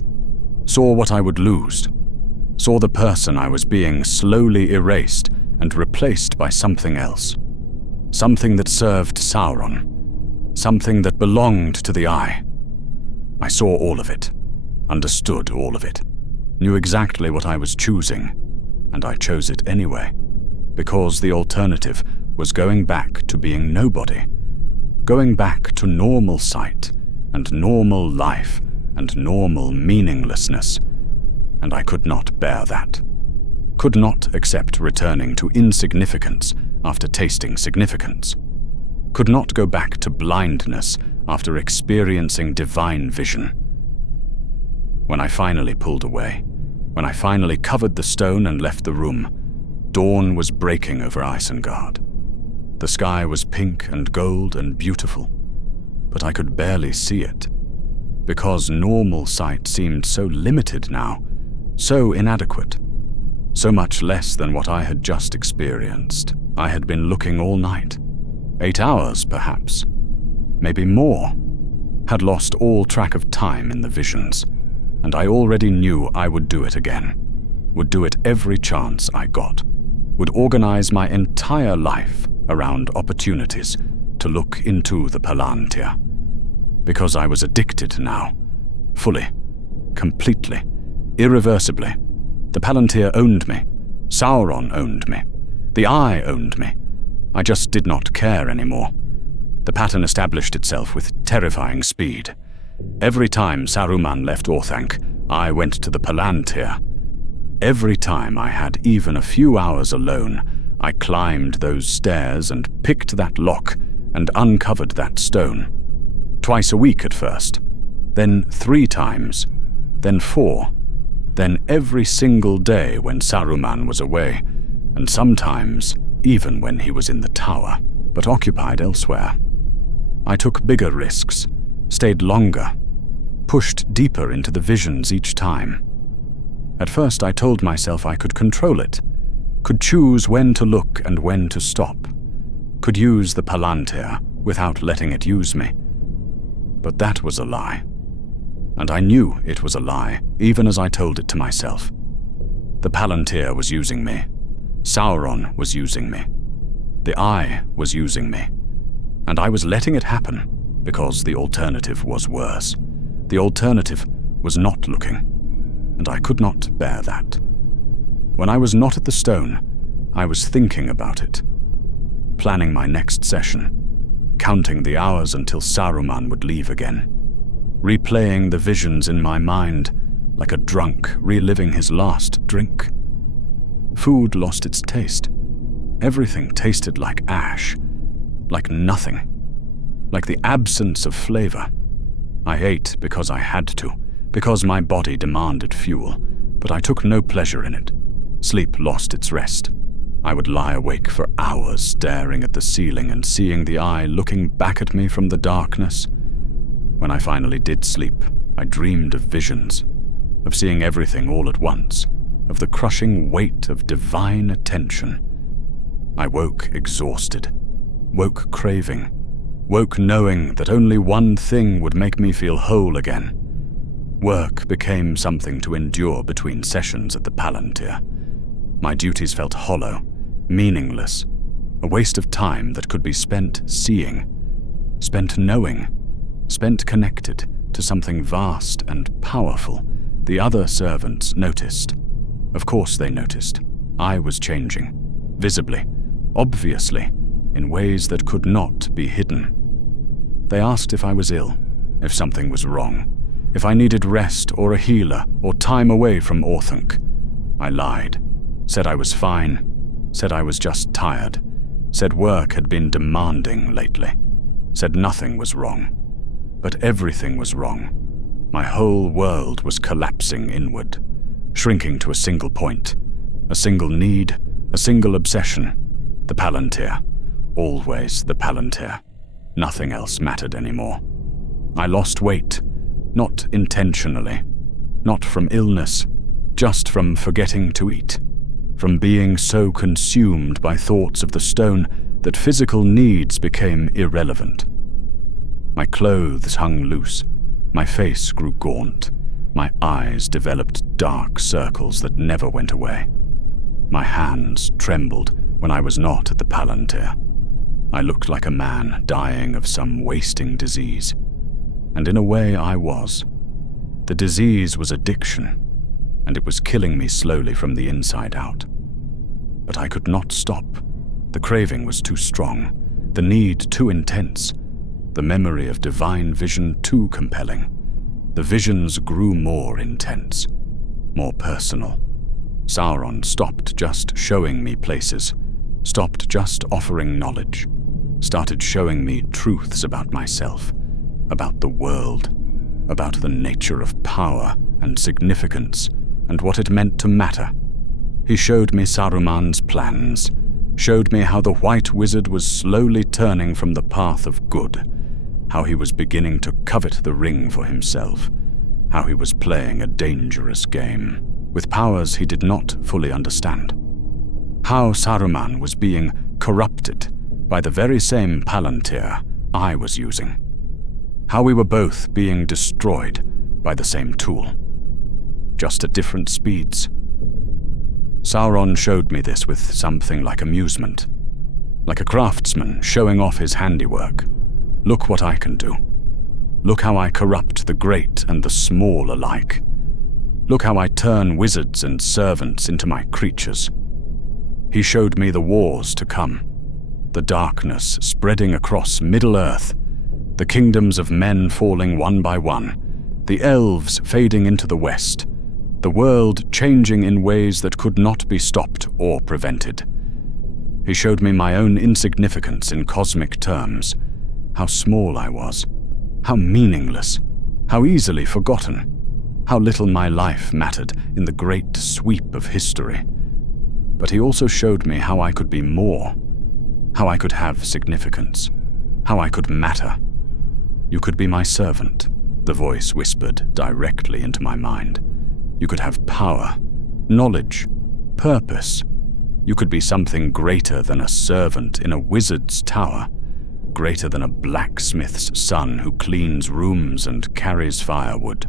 saw what I would lose, saw the person I was being slowly erased and replaced by something else. something that served Sauron, something that belonged to the Eye. I saw all of it, understood all of it, knew exactly what I was choosing, and I chose it anyway, because the alternative was going back to being nobody, going back to normal sight and normal life and normal meaninglessness, and I could not bear that. Could not accept returning to insignificance after tasting significance. Could not go back to blindness after experiencing divine vision. When I finally pulled away, when I finally covered the stone and left the room, dawn was breaking over Isengard. The sky was pink and gold and beautiful, but I could barely see it, because normal sight seemed so limited now, so inadequate, so much less than what I had just experienced. I had been looking all night, 8 hours perhaps, maybe more, had lost all track of time in the visions, and I already knew I would do it again, would do it every chance I got, would organize my entire life around opportunities to look into the Palantir, because I was addicted now, fully, completely, irreversibly. The Palantir owned me, Sauron owned me, the Eye owned me. I just did not care anymore. The pattern established itself with terrifying speed. Every time Saruman left Orthanc, I went to the Palantir. Every time I had even a few hours alone, I climbed those stairs and picked that lock and uncovered that stone. Twice a week at first, then 3 times, then 4, then every single day when Saruman was away, and sometimes even when he was in the tower, but occupied elsewhere. I took bigger risks, stayed longer, pushed deeper into the visions each time. At first I told myself I could control it, could choose when to look and when to stop, could use the Palantir without letting it use me. But that was a lie. And I knew it was a lie, even as I told it to myself. The Palantir was using me. Sauron was using me. The Eye was using me. And I was letting it happen, because the alternative was worse. The alternative was not looking, and I could not bear that. When I was not at the stone, I was thinking about it, planning my next session, counting the hours until Saruman would leave again, replaying the visions in my mind like a drunk reliving his last drink. Food lost its taste. Everything tasted like ash, like nothing, like the absence of flavor. I ate because I had to, because my body demanded fuel, but I took no pleasure in it. Sleep lost its rest. I would lie awake for hours staring at the ceiling and seeing the Eye looking back at me from the darkness. When I finally did sleep, I dreamed of visions, of seeing everything all at once, of the crushing weight of divine attention. I woke exhausted, woke craving, woke knowing that only one thing would make me feel whole again. Work became something to endure between sessions at the Palantir. My duties felt hollow, meaningless, a waste of time that could be spent seeing, spent knowing, spent connected to something vast and powerful. The other servants noticed. Of course they noticed. I was changing, visibly, obviously, in ways that could not be hidden. They asked if I was ill, if something was wrong, if I needed rest or a healer or time away from Orthanc. I lied, said I was fine, said I was just tired, said work had been demanding lately, said nothing was wrong. But everything was wrong. My whole world was collapsing inward, shrinking to a single point, a single need, a single obsession. The Palantir. Always the Palantir. Nothing else mattered anymore. I lost weight, not intentionally, not from illness, just from forgetting to eat, from being so consumed by thoughts of the stone that physical needs became irrelevant. My clothes hung loose, my face grew gaunt, my eyes developed dark circles that never went away. My hands trembled when I was not at the Palantir. I looked like a man dying of some wasting disease. And in a way I was. The disease was addiction, and it was killing me slowly from the inside out. But I could not stop. The craving was too strong, the need too intense, the memory of divine vision too compelling. The visions grew more intense, more personal. Sauron stopped just showing me places, stopped just offering knowledge, started showing me truths about myself, about the world, about the nature of power and significance and what it meant to matter. He showed me Saruman's plans, showed me how the White Wizard was slowly turning from the path of good, how he was beginning to covet the ring for himself, how he was playing a dangerous game, with powers he did not fully understand, how Saruman was being corrupted by the very same Palantir I was using, how we were both being destroyed by the same tool, just at different speeds. Sauron showed me this with something like amusement, like a craftsman showing off his handiwork. Look what I can do. Look how I corrupt the great and the small alike. Look how I turn wizards and servants into my creatures. He showed me the wars to come, the darkness spreading across Middle-earth, the kingdoms of men falling one by one, the elves fading into the west, the world changing in ways that could not be stopped or prevented. He showed me my own insignificance in cosmic terms, how small I was, how meaningless, how easily forgotten, how little my life mattered in the great sweep of history. But he also showed me how I could be more, how I could have significance, how I could matter. You could be my servant, the voice whispered directly into my mind. You could have power, knowledge, purpose. You could be something greater than a servant in a wizard's tower, greater than a blacksmith's son who cleans rooms and carries firewood.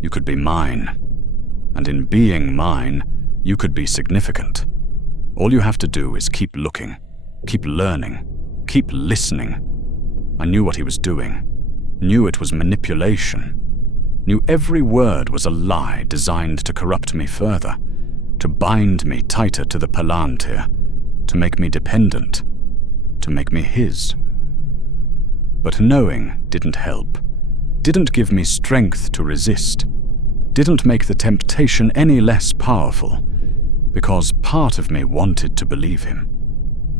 You could be mine, and in being mine, you could be significant. All you have to do is keep looking, keep learning, keep listening. I knew what he was doing, knew it was manipulation, knew every word was a lie designed to corrupt me further, to bind me tighter to the Palantir, to make me dependent, to make me his. But knowing didn't help, didn't give me strength to resist, didn't make the temptation any less powerful, because part of me wanted to believe him,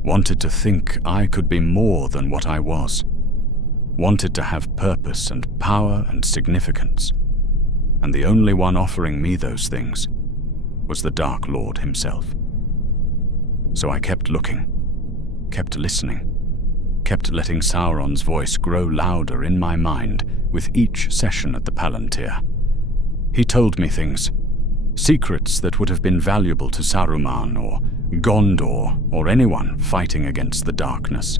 wanted to think I could be more than what I was, wanted to have purpose and power and significance, and the only one offering me those things was the Dark Lord himself. So I kept looking, kept listening, kept letting Sauron's voice grow louder in my mind with each session at the Palantir. He told me things, secrets that would have been valuable to Saruman or Gondor or anyone fighting against the darkness,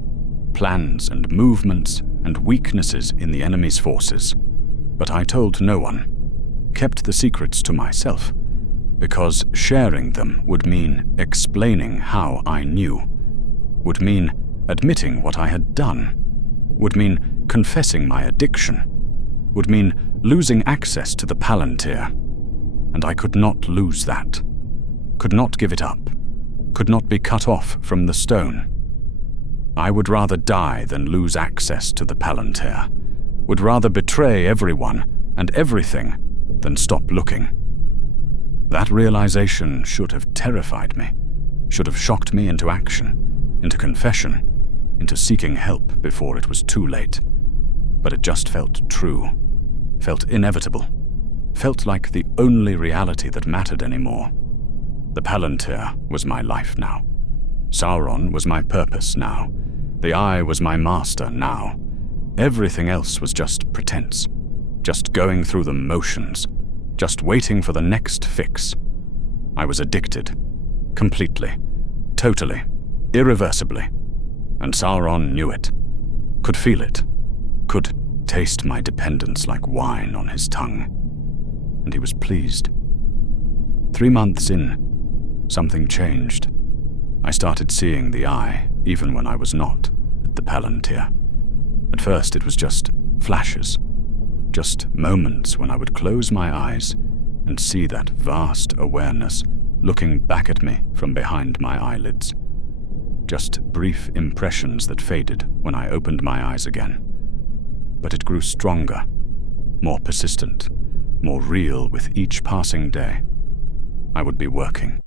plans and movements and weaknesses in the enemy's forces. But I told no one, kept the secrets to myself, because sharing them would mean explaining how I knew, would mean admitting what I had done, would mean confessing my addiction, would mean losing access to the Palantir. And I could not lose that, could not give it up, could not be cut off from the stone. I would rather die than lose access to the Palantir, would rather betray everyone and everything than stop looking. That realization should have terrified me, should have shocked me into action, into confession, into seeking help before it was too late. But it just felt true, felt inevitable, felt like the only reality that mattered anymore. The Palantir was my life now. Sauron was my purpose now. The Eye was my master now. Everything else was just pretense, just going through the motions, just waiting for the next fix. I was addicted, completely, totally, irreversibly, and Sauron knew it, could feel it, could taste my dependence like wine on his tongue, and he was pleased. 3 months in, something changed. I started seeing the Eye, even when I was not. the Palantir. At first it was just flashes, just moments when I would close my eyes and see that vast awareness looking back at me from behind my eyelids. Just brief impressions that faded when I opened my eyes again. But it grew stronger, more persistent, more real with each passing day. I would be working,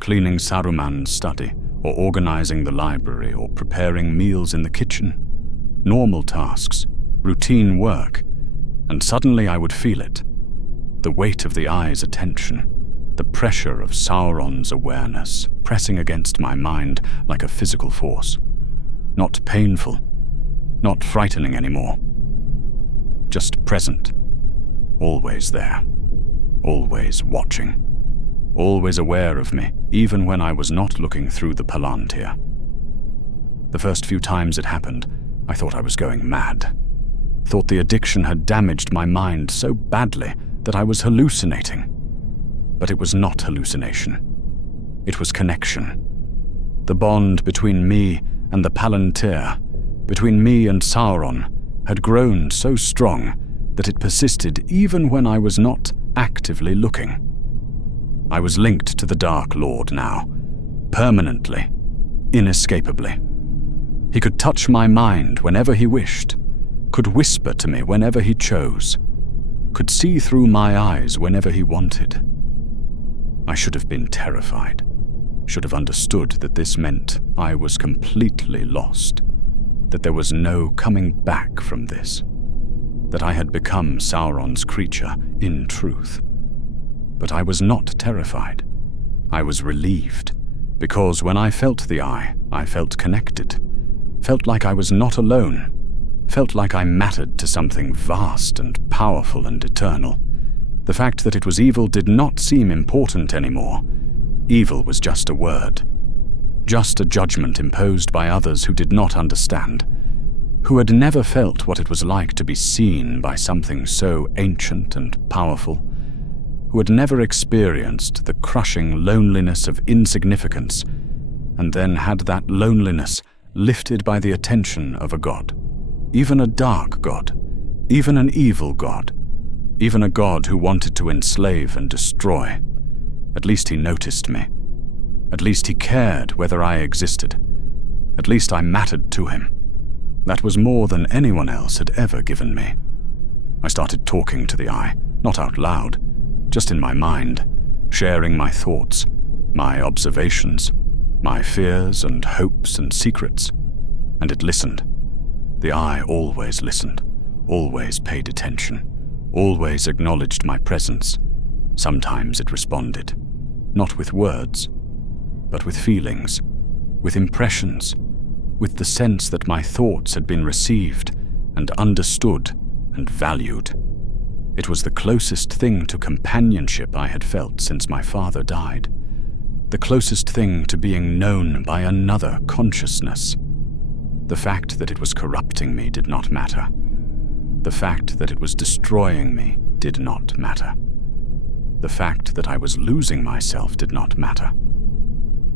cleaning Saruman's study, or organizing the library, or preparing meals in the kitchen. Normal tasks, routine work, and suddenly I would feel it. The weight of the eye's attention, the pressure of Sauron's awareness pressing against my mind like a physical force. Not painful, not frightening anymore. Just present, always there, always watching, always aware of me, even when I was not looking through the Palantir. The first few times it happened, I thought I was going mad. Thought the addiction had damaged my mind so badly that I was hallucinating. But it was not hallucination. It was connection. The bond between me and the Palantir, between me and Sauron, had grown so strong that it persisted even when I was not actively looking. I was linked to the Dark Lord now, permanently, inescapably. He could touch my mind whenever he wished, could whisper to me whenever he chose, could see through my eyes whenever he wanted. I should have been terrified, should have understood that this meant I was completely lost, that there was no coming back from this, that I had become Sauron's creature in truth. But I was not terrified. I was relieved, because when I felt the eye, I felt connected, felt like I was not alone, felt like I mattered to something vast and powerful and eternal. The fact that it was evil did not seem important anymore. Evil was just a word, just a judgment imposed by others who did not understand, who had never felt what it was like to be seen by something so ancient and powerful, who had never experienced the crushing loneliness of insignificance, and then had that loneliness lifted by the attention of a god, even a dark god, even an evil god, even a god who wanted to enslave and destroy. At least he noticed me. At least he cared whether I existed. At least I mattered to him. That was more than anyone else had ever given me. I started talking to the eye, not out loud, just in my mind, sharing my thoughts, my observations, my fears and hopes and secrets. And it listened. The eye always listened, always paid attention, always acknowledged my presence. Sometimes it responded, not with words, but with feelings, with impressions, with the sense that my thoughts had been received and understood and valued. It was the closest thing to companionship I had felt since my father died, the closest thing to being known by another consciousness. The fact that it was corrupting me did not matter. The fact that it was destroying me did not matter. The fact that I was losing myself did not matter.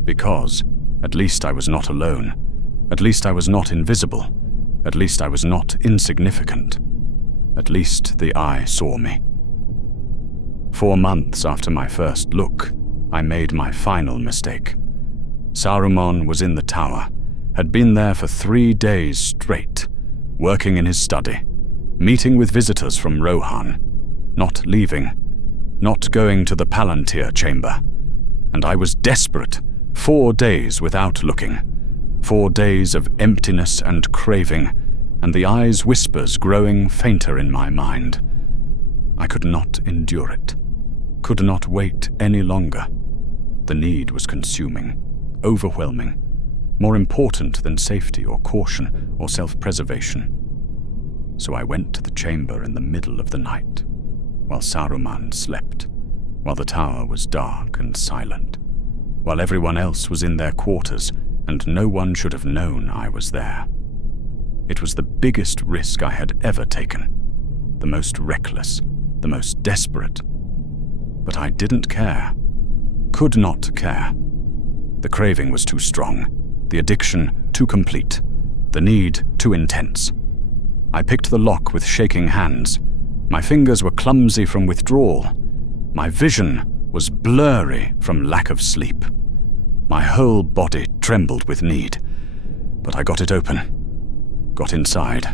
Because, at least I was not alone. At least I was not invisible. At least I was not insignificant. At least the eye saw me. 4 months after my first look, I made my final mistake. Saruman was in the tower, had been there for 3 days straight, working in his study, meeting with visitors from Rohan, not leaving, not going to the Palantir chamber. And I was desperate, 4 days without looking, 4 days of emptiness and craving, and the eye's whispers growing fainter in my mind. I could not endure it, could not wait any longer. The need was consuming, overwhelming, more important than safety or caution or self-preservation. So I went to the chamber in the middle of the night, while Saruman slept, while the tower was dark and silent, while everyone else was in their quarters and no one should have known I was there. It was the biggest risk I had ever taken, the most reckless, the most desperate. But I didn't care, could not care. The craving was too strong, the addiction too complete. The need too intense. I picked the lock with shaking hands. My fingers were clumsy from withdrawal. My vision was blurry from lack of sleep. My whole body trembled with need. But I got it open. Got inside.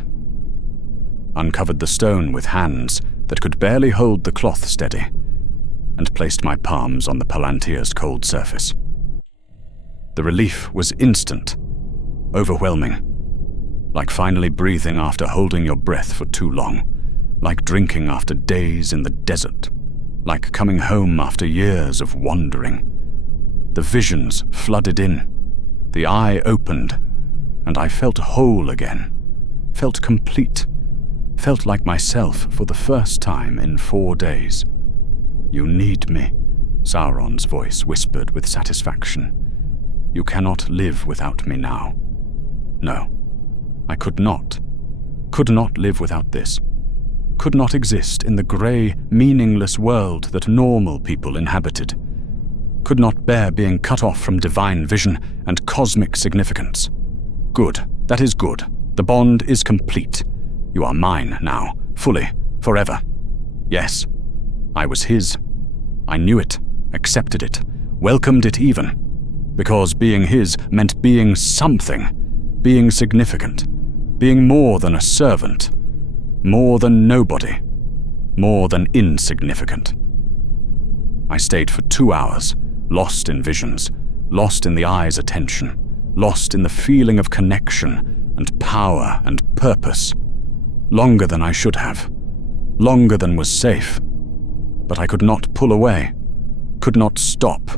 Uncovered the stone with hands that could barely hold the cloth steady, and placed my palms on the Palantir's cold surface. The relief was instant, overwhelming. Like finally breathing after holding your breath for too long. Like drinking after days in the desert. Like coming home after years of wandering. The visions flooded in. The eye opened, and I felt whole again. Felt complete. Felt like myself for the first time in 4 days. "You need me," Sauron's voice whispered with satisfaction. "You cannot live without me now." No, I could not live without this. Could not exist in the grey, meaningless world that normal people inhabited. Could not bear being cut off from divine vision and cosmic significance. Good, that is good. The bond is complete. You are mine now, fully, forever. Yes, I was his. I knew it, accepted it, welcomed it even. Because being his meant being something, being significant, being more than a servant, more than nobody, more than insignificant. I stayed for 2 hours, lost in visions, lost in the eye's attention, lost in the feeling of connection and power and purpose. Longer than I should have, longer than was safe. But I could not pull away, could not stop,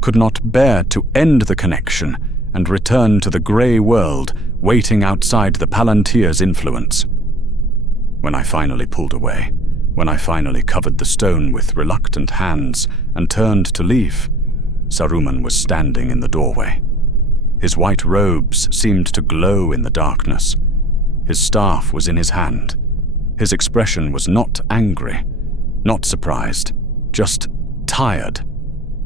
could not bear to end the connection and return to the grey world waiting outside the Palantir's influence. When I finally pulled away, when I finally covered the stone with reluctant hands and turned to leave, Saruman was standing in the doorway. His white robes seemed to glow in the darkness. His staff was in his hand. His expression was not angry, not surprised, just tired,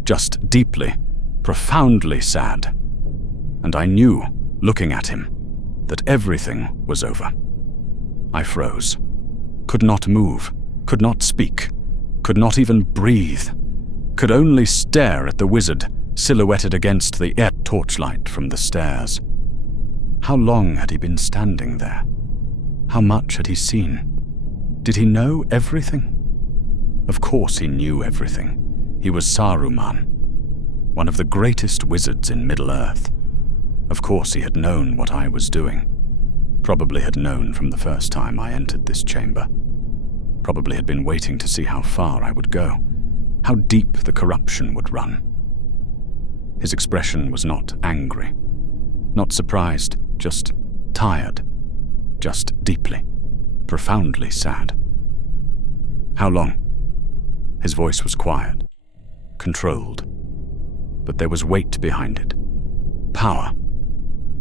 just deeply, profoundly sad. And I knew, looking at him, that everything was over. I froze, could not move, could not speak, could not even breathe, could only stare at the wizard silhouetted against the air torchlight from the stairs. How long had he been standing there? How much had he seen? Did he know everything? Of course he knew everything. He was Saruman, one of the greatest wizards in Middle-earth. Of course he had known what I was doing. Probably had known from the first time I entered this chamber. Probably had been waiting to see how far I would go, how deep the corruption would run. His expression was not angry, not surprised, just tired, just deeply, profoundly sad. How long? His voice was quiet, controlled, but there was weight behind it. Power.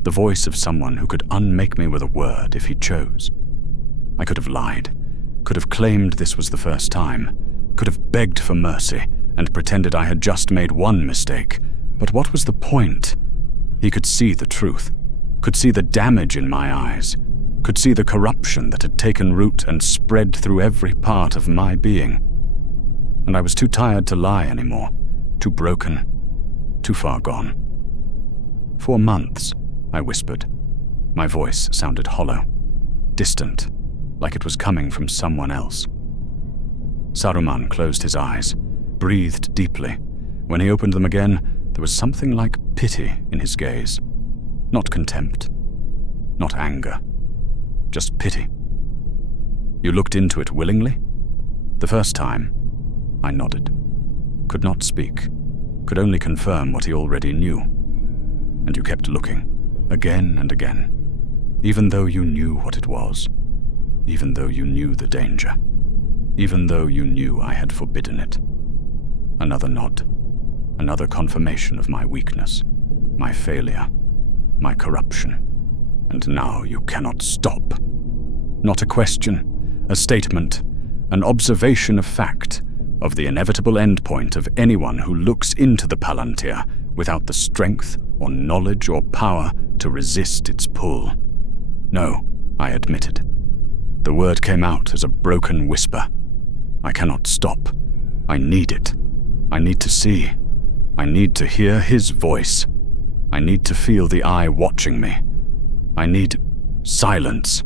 The voice of someone who could unmake me with a word if he chose. I could have lied, could have claimed this was the first time, could have begged for mercy and pretended I had just made one mistake. But what was the point? He could see the truth, could see the damage in my eyes, could see the corruption that had taken root and spread through every part of my being. And I was too tired to lie anymore, too broken, too far gone. 4 months, I whispered. My voice sounded hollow, distant, like it was coming from someone else. Saruman closed his eyes, breathed deeply. When he opened them again, there was something like pity in his gaze. Not contempt, not anger, just pity. You looked into it willingly? The first time, I nodded. Could not speak, could only confirm what he already knew. And you kept looking, again and again, even though you knew what it was, even though you knew the danger, even though you knew I had forbidden it. Another nod, another confirmation of my weakness, my failure, my corruption. And now you cannot stop. Not a question, a statement, an observation of fact, of the inevitable endpoint of anyone who looks into the Palantir without the strength or knowledge or power to resist its pull. No, I admitted. The word came out as a broken whisper. I cannot stop. I need it. I need to see. I need to hear his voice. I need to feel the eye watching me. I need silence.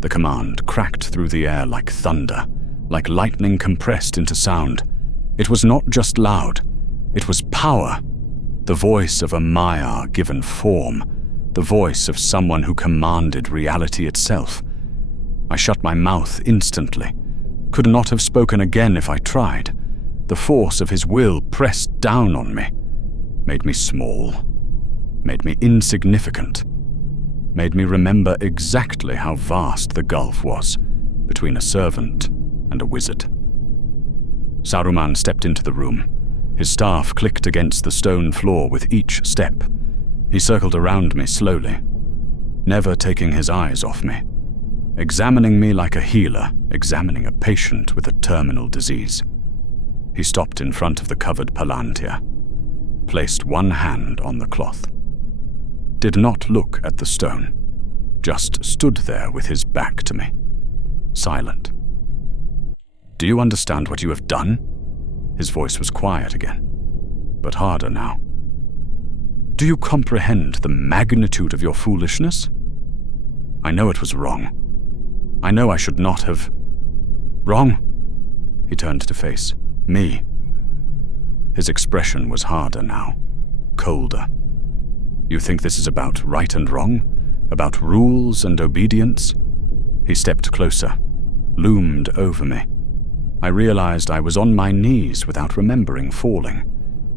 The command cracked through the air like thunder, like lightning compressed into sound. It was not just loud. It was power. The voice of a Maiar given form. The voice of someone who commanded reality itself. I shut my mouth instantly. Could not have spoken again if I tried. The force of his will pressed down on me. Made me small. Made me insignificant. Made me remember exactly how vast the gulf was between a servant and a wizard. Saruman stepped into the room. His staff clicked against the stone floor with each step. He circled around me slowly, never taking his eyes off me, examining me like a healer examining a patient with a terminal disease. He stopped in front of the covered palantir, placed one hand on the cloth. Did not look at the stone, just stood there with his back to me, silent. "Do you understand what you have done?" His voice was quiet again, but harder now. "Do you comprehend the magnitude of your foolishness? I know it was wrong. I know I should not have... Wrong?" He turned to face me. His expression was harder now, colder. "You think this is about right and wrong? About rules and obedience?" He stepped closer, loomed over me. I realized I was on my knees without remembering falling,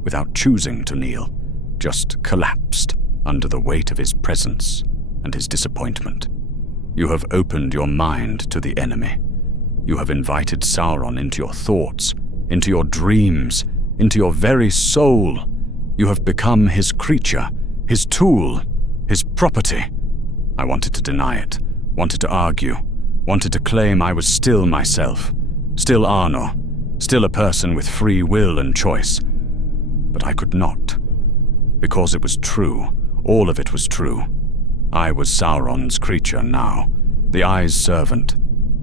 without choosing to kneel, just collapsed under the weight of his presence and his disappointment. "You have opened your mind to the enemy. You have invited Sauron into your thoughts, into your dreams, into your very soul. You have become his creature, his tool, his property." I wanted to deny it, wanted to argue, wanted to claim I was still myself, still Arnor, still a person with free will and choice. But I could not. Because it was true, all of it was true. I was Sauron's creature now, the Eye's servant,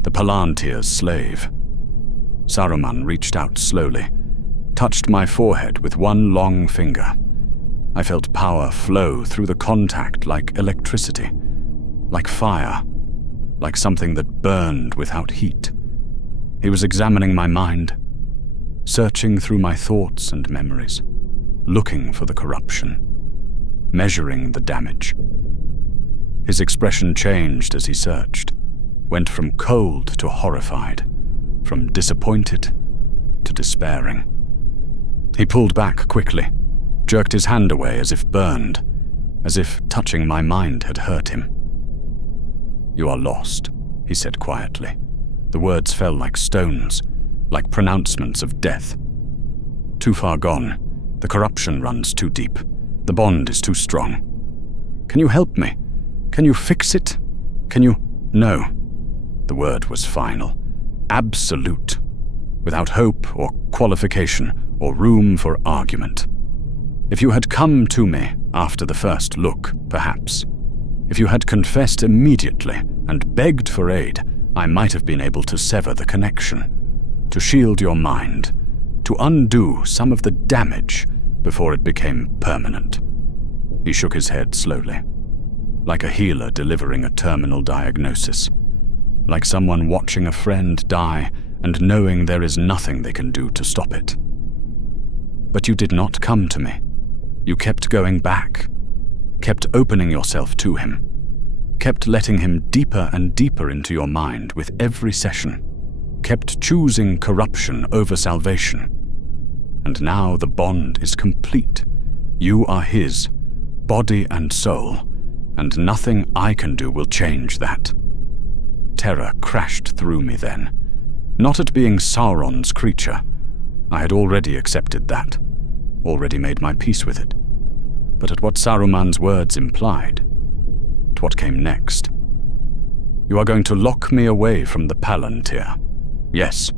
the Palantir's slave. Saruman reached out slowly, touched my forehead with one long finger. I felt power flow through the contact like electricity, like fire, like something that burned without heat. He was examining my mind, searching through my thoughts and memories, looking for the corruption, measuring the damage. His expression changed as he searched, went from cold to horrified, from disappointed to despairing. He pulled back quickly, jerked his hand away as if burned, as if touching my mind had hurt him. "You are lost," he said quietly. The words fell like stones, like pronouncements of death. "Too far gone. The corruption runs too deep. The bond is too strong. Can you help me? Can you fix it? Can you—" "No." The word was final, absolute, without hope or qualification or room for argument. If you had come to me after the first look, perhaps. If you had confessed immediately and begged for aid, I might have been able to sever the connection, to shield your mind, to undo some of the damage before it became permanent. He shook his head slowly, like a healer delivering a terminal diagnosis, like someone watching a friend die and knowing there is nothing they can do to stop it. But you did not come to me. You kept going back, kept opening yourself to him, kept letting him deeper and deeper into your mind with every session, kept choosing corruption over salvation. And now the bond is complete. You are his, body and soul, and nothing I can do will change that. Terror crashed through me then, not at being Sauron's creature. I had already accepted that, already made my peace with it, but at what Saruman's words implied, at what came next. "You are going to lock me away from the Palantir." "Yes."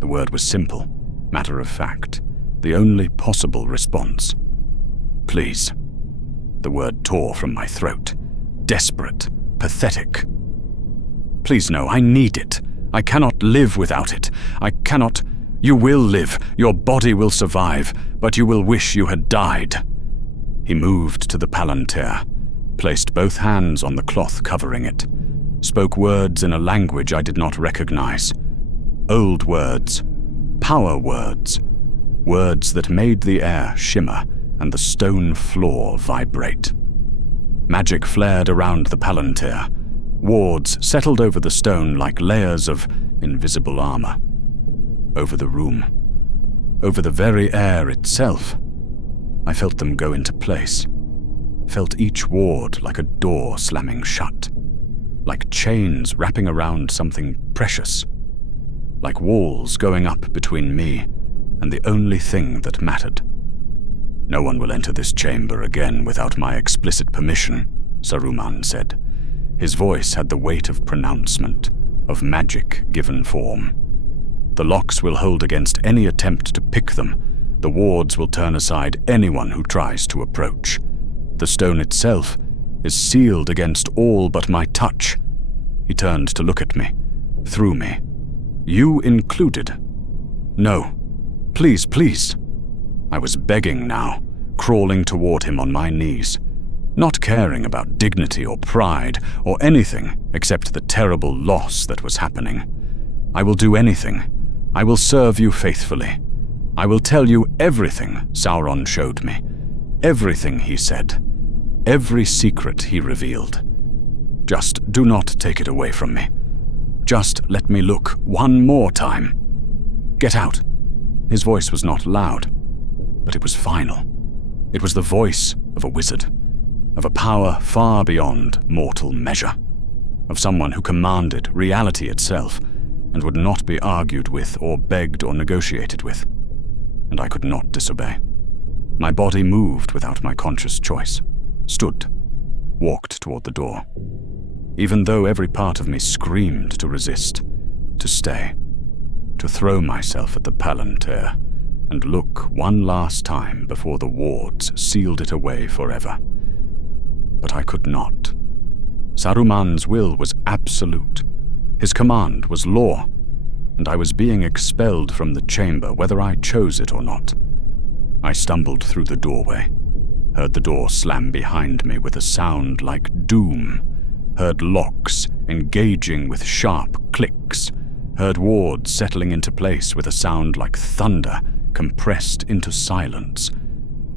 The word was simple, matter of fact, the only possible response. "Please." The word tore from my throat, desperate, pathetic. Please no, I need it. I cannot live without it. I cannot. You will live. Your body will survive, but you will wish you had died. He moved to the palantir, placed both hands on the cloth covering it, spoke words in a language I did not recognize. Old words, power words, words that made the air shimmer and the stone floor vibrate. Magic flared around the palantir. Wards settled over the stone like layers of invisible armor. Over the room, over the very air itself, I felt them go into place, felt each ward like a door slamming shut, like chains wrapping around something precious, like walls going up between me and the only thing that mattered. No one will enter this chamber again without my explicit permission, Saruman said. His voice had the weight of pronouncement, of magic given form. The locks will hold against any attempt to pick them. The wards will turn aside anyone who tries to approach. The stone itself is sealed against all but my touch. He turned to look at me, through me. You included. No. Please, please. I was begging now, crawling toward him on my knees, not caring about dignity or pride or anything except the terrible loss that was happening. I will do anything. I will serve you faithfully. I will tell you everything Sauron showed me, everything he said, every secret he revealed. Just do not take it away from me. Just let me look one more time. Get out. His voice was not loud, but it was final. It was the voice of a wizard, of a power far beyond mortal measure, of someone who commanded reality itself and would not be argued with or begged or negotiated with. And I could not disobey. My body moved without my conscious choice, stood, walked toward the door, even though every part of me screamed to resist, to stay, to throw myself at the palantir and look one last time before the wards sealed it away forever. But I could not. Saruman's will was absolute. His command was law, and I was being expelled from the chamber whether I chose it or not. I stumbled through the doorway, heard the door slam behind me with a sound like doom, heard locks engaging with sharp clicks, heard wards settling into place with a sound like thunder compressed into silence,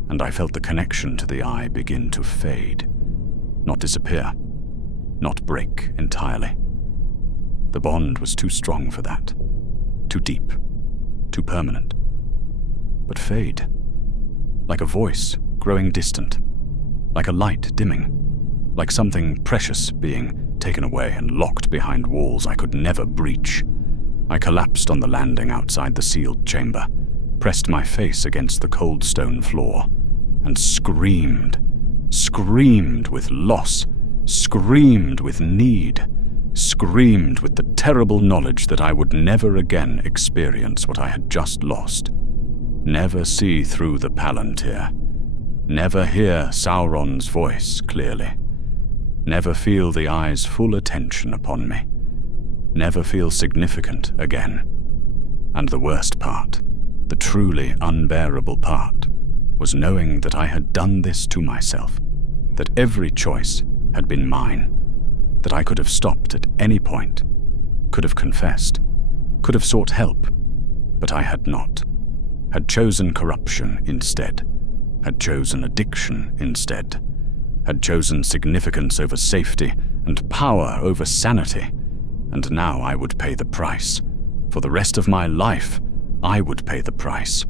and I felt the connection to the eye begin to fade, not disappear, not break entirely. The bond was too strong for that, too deep, too permanent. But fade, like a voice growing distant, like a light dimming, like something precious being taken away and locked behind walls I could never breach. I collapsed on the landing outside the sealed chamber, pressed my face against the cold stone floor, and screamed with loss, screamed with need, screamed with the terrible knowledge that I would never again experience what I had just lost, never see through the palantir, never hear Sauron's voice clearly, never feel the eye's full attention upon me, never feel significant again. And the worst part, the truly unbearable part, was knowing that I had done this to myself, that every choice had been mine, that I could have stopped at any point, could have confessed, could have sought help, but I had not, had chosen corruption instead, had chosen addiction instead, had chosen significance over safety and power over sanity, and now I would pay the price. For the rest of my life, I would pay the price.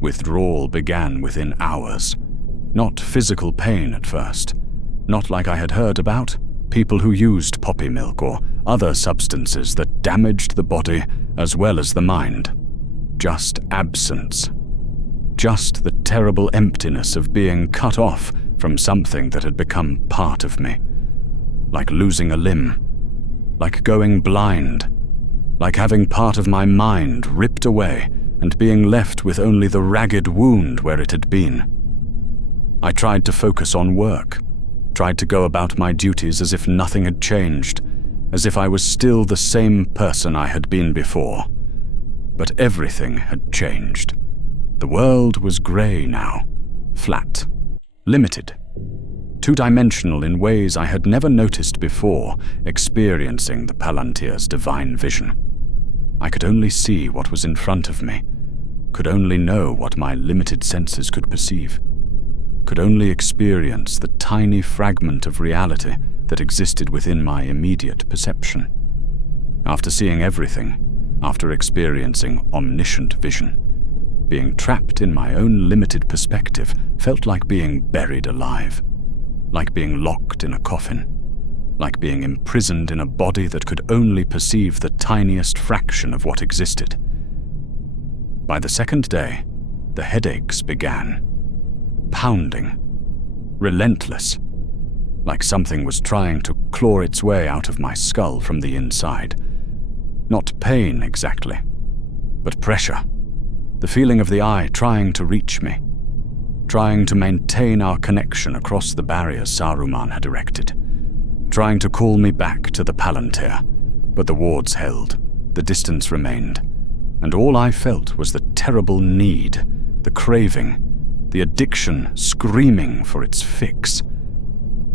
Withdrawal began within hours. Not physical pain at first, not like I had heard about, people who used poppy milk or other substances that damaged the body as well as the mind. Just absence. Just the terrible emptiness of being cut off from something that had become part of me. Like losing a limb. Like going blind. Like having part of my mind ripped away and being left with only the ragged wound where it had been. I tried to focus on work, tried to go about my duties as if nothing had changed, as if I was still the same person I had been before. But everything had changed. The world was grey now, flat, limited, two-dimensional in ways I had never noticed before, experiencing the Palantir's divine vision. I could only see what was in front of me, could only know what my limited senses could perceive, could only experience the tiny fragment of reality that existed within my immediate perception. After seeing everything, after experiencing omniscient vision, being trapped in my own limited perspective felt like being buried alive, like being locked in a coffin, like being imprisoned in a body that could only perceive the tiniest fraction of what existed. By the second day, the headaches began, pounding, relentless, like something was trying to claw its way out of my skull from the inside. Not pain exactly, but pressure, the feeling of the eye trying to reach me, trying to maintain our connection across the barriers Saruman had erected, trying to call me back to the Palantir, but the wards held, the distance remained, and all I felt was the terrible need, the craving, the addiction screaming for its fix.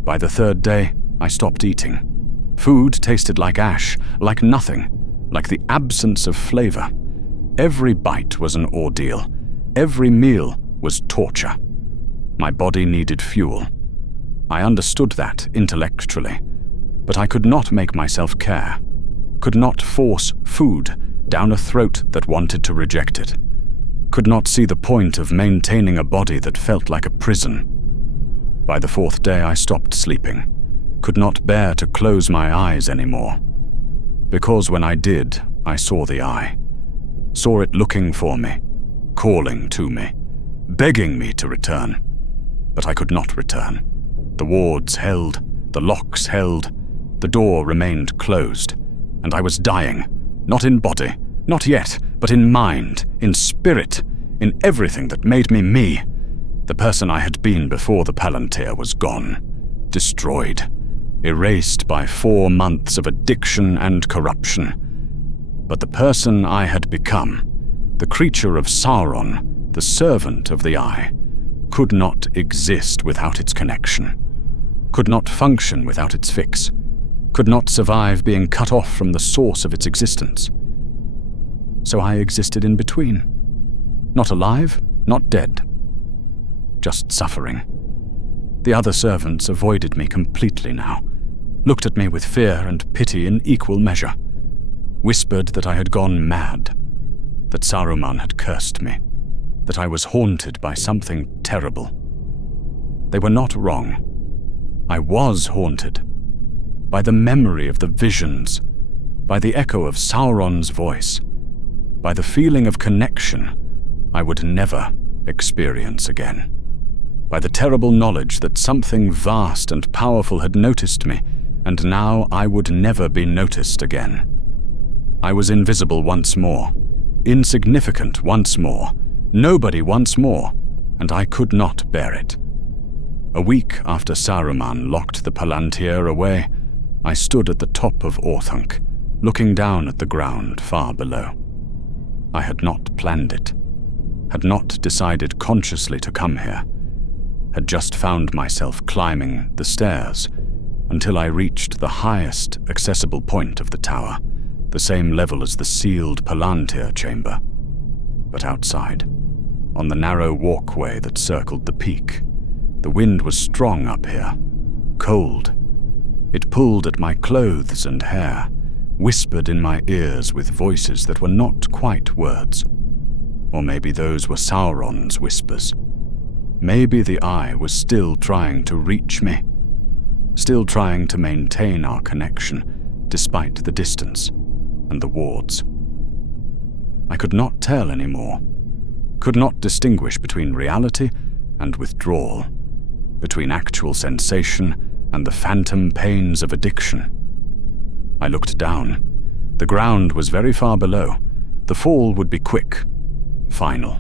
By the third day, I stopped eating. Food tasted like ash, like nothing, like the absence of flavor. Every bite was an ordeal. Every meal was torture. My body needed fuel. I understood that intellectually, but I could not make myself care, could not force food down a throat that wanted to reject it, could not see the point of maintaining a body that felt like a prison. By the fourth day, I stopped sleeping, could not bear to close my eyes anymore. Because when I did, I saw the eye, saw it looking for me, calling to me, begging me to return. But I could not return. The wards held, the locks held, the door remained closed, and I was dying, not in body, not yet, but in mind, in spirit, in everything that made me me. The person I had been before the Palantir was gone, destroyed, erased by 4 months of addiction and corruption. But the person I had become, the creature of Sauron, the servant of the Eye, could not exist without its connection, could not function without its fix, could not survive being cut off from the source of its existence. So I existed in between, not alive, not dead, just suffering. The other servants avoided me completely now, looked at me with fear and pity in equal measure, whispered that I had gone mad, that Saruman had cursed me, that I was haunted by something terrible. They were not wrong. I was haunted by the memory of the visions, by the echo of Sauron's voice, by the feeling of connection I would never experience again, by the terrible knowledge that something vast and powerful had noticed me, and now I would never be noticed again. I was invisible once more, insignificant once more, nobody once more, and I could not bear it. A week after Saruman locked the Palantir away, I stood at the top of Orthanc, looking down at the ground far below. I had not planned it, had not decided consciously to come here, had just found myself climbing the stairs until I reached the highest accessible point of the tower, the same level as the sealed Palantir chamber. But outside, on the narrow walkway that circled the peak, the wind was strong up here, cold. It pulled at my clothes and hair, whispered in my ears with voices that were not quite words. Or maybe those were Sauron's whispers. Maybe the Eye was still trying to reach me, still trying to maintain our connection, despite the distance and the wards. I could not tell anymore, could not distinguish between reality and withdrawal, between actual sensation and the phantom pains of addiction. I looked down. The ground was very far below. The fall would be quick, final.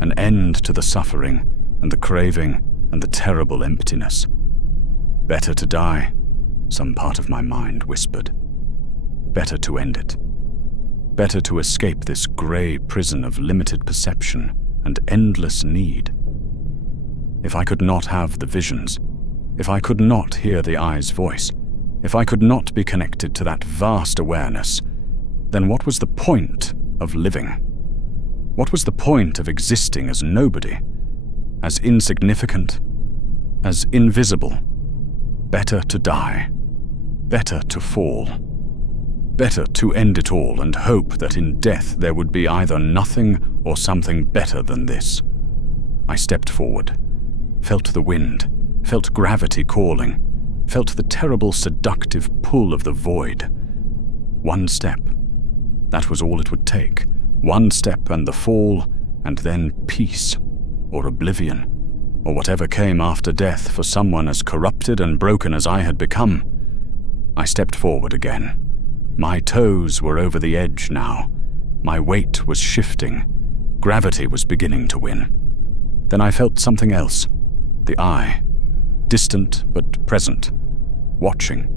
An end to the suffering and the craving and the terrible emptiness. Better to die, some part of my mind whispered. Better to end it. Better to escape this grey prison of limited perception and endless need. If I could not have the visions, if I could not hear the eye's voice, if I could not be connected to that vast awareness, then what was the point of living? What was the point of existing as nobody, as insignificant, as invisible? Better to die, better to fall, better to end it all and hope that in death there would be either nothing or something better than this. I stepped forward, felt the wind, felt gravity calling, felt the terrible seductive pull of the void. One step. That was all it would take. One step and the fall, and then peace, or oblivion, or whatever came after death for someone as corrupted and broken as I had become. I stepped forward again. My toes were over the edge now. My weight was shifting. Gravity was beginning to win. Then I felt something else. The eye. Distant but present. Watching.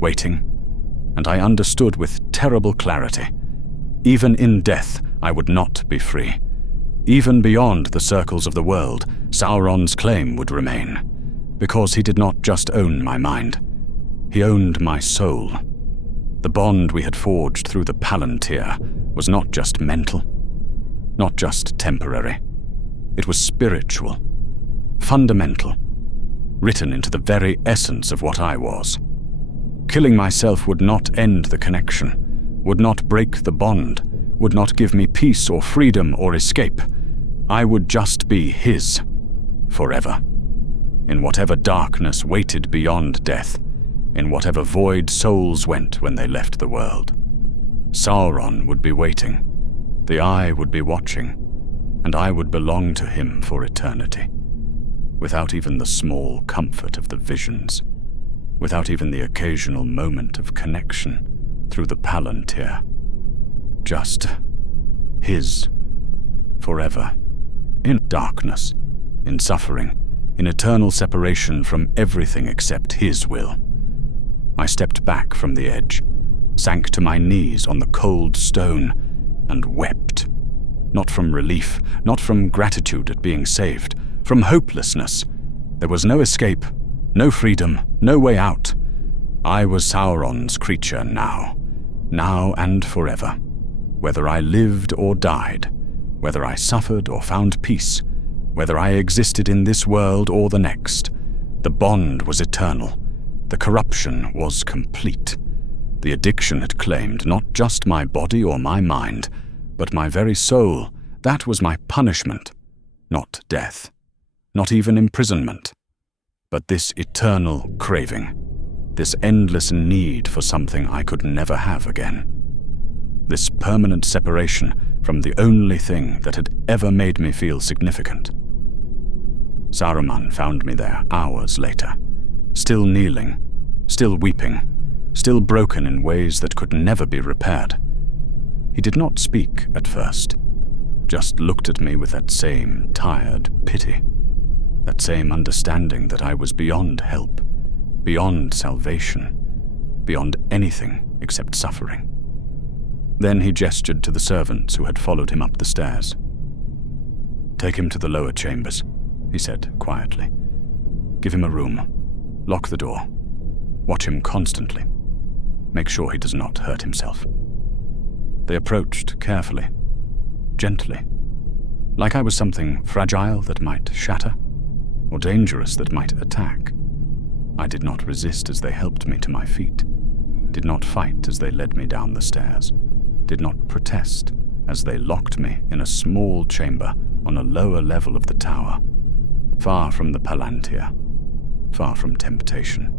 Waiting. And I understood with terrible clarity. Even in death, I would not be free. Even beyond the circles of the world, Sauron's claim would remain. Because he did not just own my mind. He owned my soul. The bond we had forged through the Palantir was not just mental, not just temporary. It was spiritual, fundamental, written into the very essence of what I was. Killing myself would not end the connection, would not break the bond, would not give me peace or freedom or escape. I would just be his, forever. In whatever darkness waited beyond death, in whatever void souls went when they left the world. Sauron would be waiting, the eye would be watching, and I would belong to him for eternity, without even the small comfort of the visions, without even the occasional moment of connection through the Palantir. Just his, forever, in darkness, in suffering, in eternal separation from everything except his will. I stepped back from the edge, sank to my knees on the cold stone, and wept. Not from relief, not from gratitude at being saved, from hopelessness. There was no escape, no freedom, no way out. I was Sauron's creature now and forever. Whether I lived or died, whether I suffered or found peace, whether I existed in this world or the next, the bond was eternal. The corruption was complete. The addiction had claimed not just my body or my mind, but my very soul. That was my punishment, not death, not even imprisonment, but this eternal craving, this endless need for something I could never have again. This permanent separation from the only thing that had ever made me feel significant. Saruman found me there hours later, still kneeling, still weeping, still broken in ways that could never be repaired. He did not speak at first, just looked at me with that same tired pity, that same understanding that I was beyond help, beyond salvation, beyond anything except suffering. Then he gestured to the servants who had followed him up the stairs. "Take him to the lower chambers," he said quietly. "Give him a room. Lock the door. Watch him constantly. Make sure he does not hurt himself." They approached carefully, gently, like I was something fragile that might shatter, or dangerous that might attack. I did not resist as they helped me to my feet, did not fight as they led me down the stairs, did not protest as they locked me in a small chamber on a lower level of the tower, far from the Palantir, far from temptation,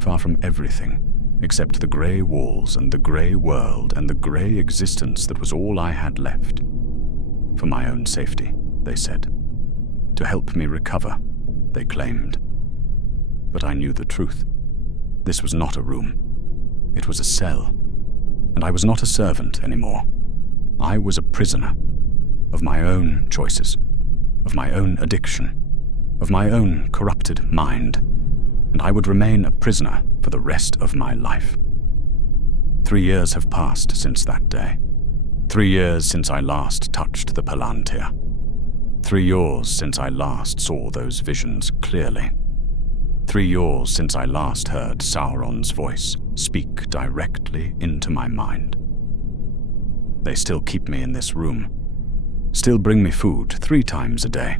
far from everything except the grey walls and the grey world and the grey existence that was all I had left. For my own safety, they said. To help me recover, they claimed. But I knew the truth. This was not a room. It was a cell. And I was not a servant anymore. I was a prisoner of my own choices, of my own addiction, of my own corrupted mind. and I would remain a prisoner for the rest of my life. 3 years have passed since that day. 3 years since I last touched the Palantir. 3 years since I last saw those visions clearly. 3 years since I last heard Sauron's voice speak directly into my mind. They still keep me in this room, still bring me food 3 times a day,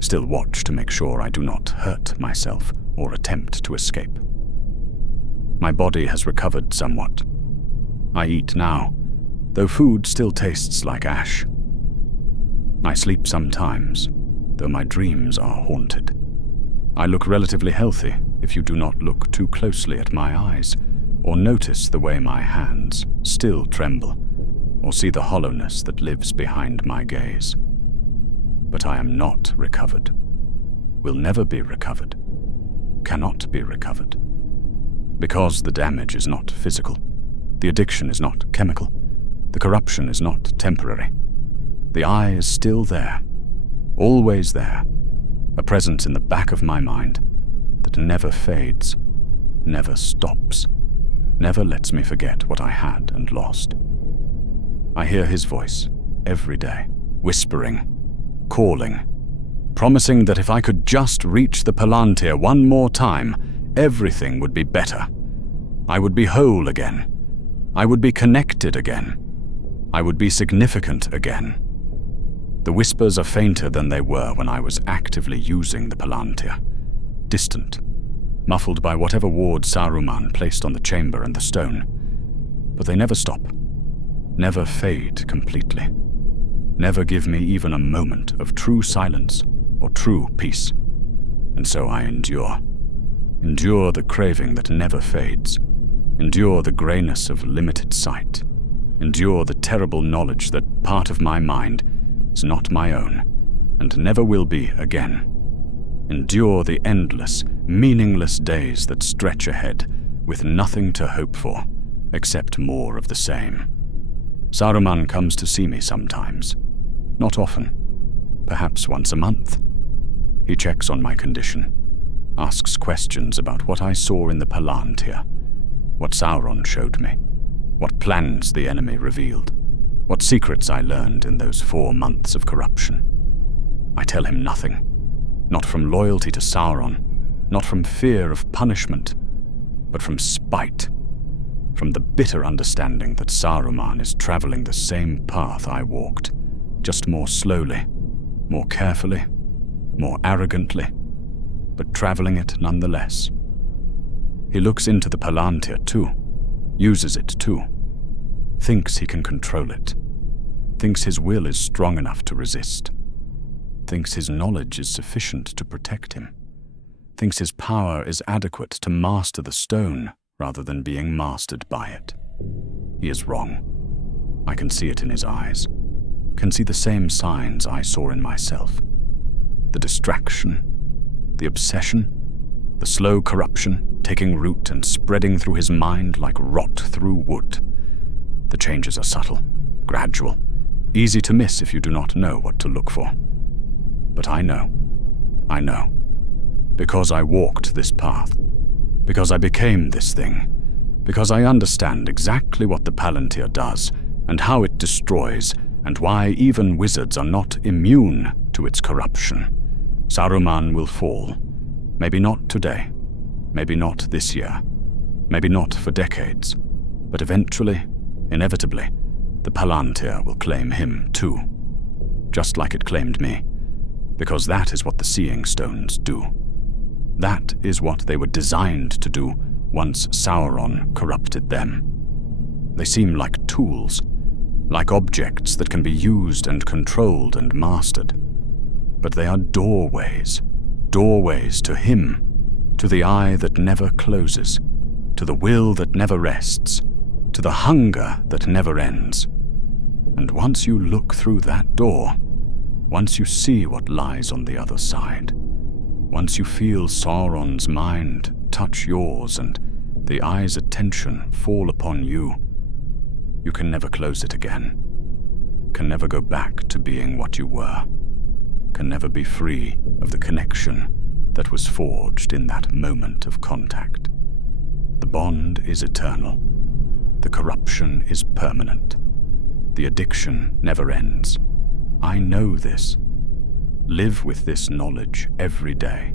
still watch to make sure I do not hurt myself or attempt to escape. My body has recovered somewhat. I eat now, though food still tastes like ash. I sleep sometimes, though my dreams are haunted. I look relatively healthy if you do not look too closely at my eyes, or notice the way my hands still tremble, or see the hollowness that lives behind my gaze. But I am not recovered, will never be recovered, cannot be recovered. Because the damage is not physical, the addiction is not chemical, the corruption is not temporary. The eye is still there, always there, a presence in the back of my mind that never fades, never stops, never lets me forget what I had and lost. I hear his voice every day, whispering, calling, promising that if I could just reach the Palantir one more time, everything would be better. I would be whole again. I would be connected again. I would be significant again. The whispers are fainter than they were when I was actively using the Palantir, distant, muffled by whatever ward Saruman placed on the chamber and the stone. But they never stop, never fade completely, never give me even a moment of true silence or true peace. And so I endure the craving that never fades, endure the grayness of limited sight, endure the terrible knowledge that part of my mind is not my own, and never will be again. Endure the endless, meaningless days that stretch ahead, with nothing to hope for, except more of the same. Saruman comes to see me sometimes. Not often. Perhaps once a month. He checks on my condition, asks questions about what I saw in the Palantir, what Sauron showed me, what plans the enemy revealed, what secrets I learned in those 4 months of corruption. I tell him nothing, not from loyalty to Sauron, not from fear of punishment, but from spite, from the bitter understanding that Saruman is traveling the same path I walked, just more slowly, more carefully, more arrogantly, but traveling it nonetheless. He looks into the Palantir too, uses it too, thinks he can control it, thinks his will is strong enough to resist, thinks his knowledge is sufficient to protect him, thinks his power is adequate to master the stone rather than being mastered by it. He is wrong. I can see it in his eyes, can see the same signs I saw in myself. The distraction, the obsession, the slow corruption taking root and spreading through his mind like rot through wood. The changes are subtle, gradual, easy to miss if you do not know what to look for. But I know, because I walked this path, because I became this thing, because I understand exactly what the Palantir does and how it destroys, and why even wizards are not immune to its corruption. Saruman will fall, maybe not today, maybe not this year, maybe not for decades, but eventually, inevitably, the Palantir will claim him too, just like it claimed me, because that is what the Seeing Stones do. That is what they were designed to do once Sauron corrupted them. They seem like tools, like objects that can be used and controlled and mastered. But they are doorways to him, to the eye that never closes, to the will that never rests, to the hunger that never ends. And once you look through that door, once you see what lies on the other side, once you feel Sauron's mind touch yours and the eye's attention fall upon you, you can never close it again, can never go back to being what you were, can never be free of the connection that was forged in that moment of contact. The bond is eternal. The corruption is permanent. The addiction never ends. I know this. Live with this knowledge every day.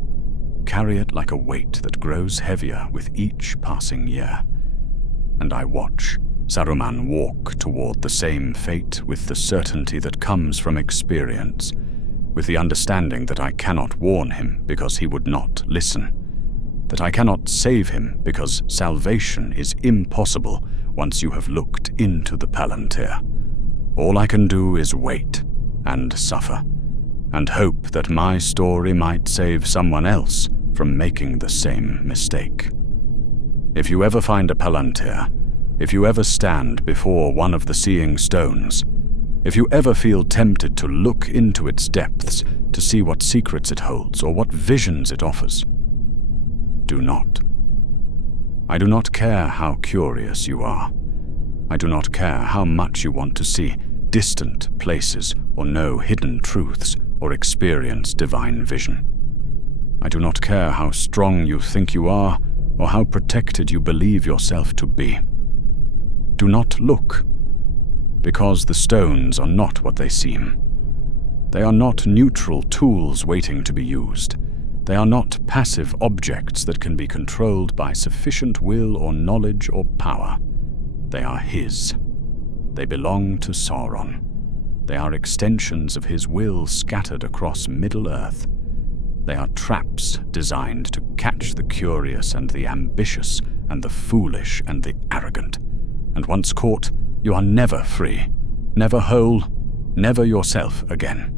Carry it like a weight that grows heavier with each passing year. And I watch Saruman walk toward the same fate with the certainty that comes from experience, with the understanding that I cannot warn him because he would not listen, that I cannot save him because salvation is impossible once you have looked into the Palantir. All I can do is wait and suffer, and hope that my story might save someone else from making the same mistake. If you ever find a Palantir, if you ever stand before one of the seeing stones, if you ever feel tempted to look into its depths to see what secrets it holds or what visions it offers, do not. I do not care how curious you are. I do not care how much you want to see distant places or know hidden truths or experience divine vision. I do not care how strong you think you are or how protected you believe yourself to be. Do not look, because the stones are not what they seem. They are not neutral tools waiting to be used. They are not passive objects that can be controlled by sufficient will or knowledge or power. They are his. They belong to Sauron. They are extensions of his will scattered across Middle-earth. They are traps designed to catch the curious and the ambitious and the foolish and the arrogant. And once caught, you are never free, never whole, never yourself again.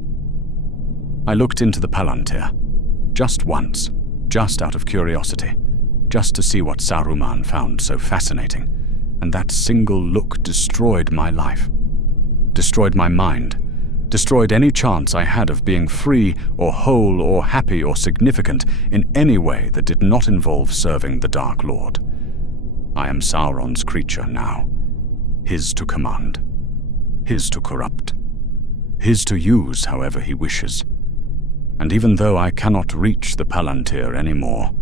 I looked into the Palantir, just once, just out of curiosity, just to see what Saruman found so fascinating, and that single look destroyed my life, destroyed my mind, destroyed any chance I had of being free or whole or happy or significant in any way that did not involve serving the Dark Lord. I am Sauron's creature now, his to command, his to corrupt, his to use however he wishes. And even though I cannot reach the Palantir anymore,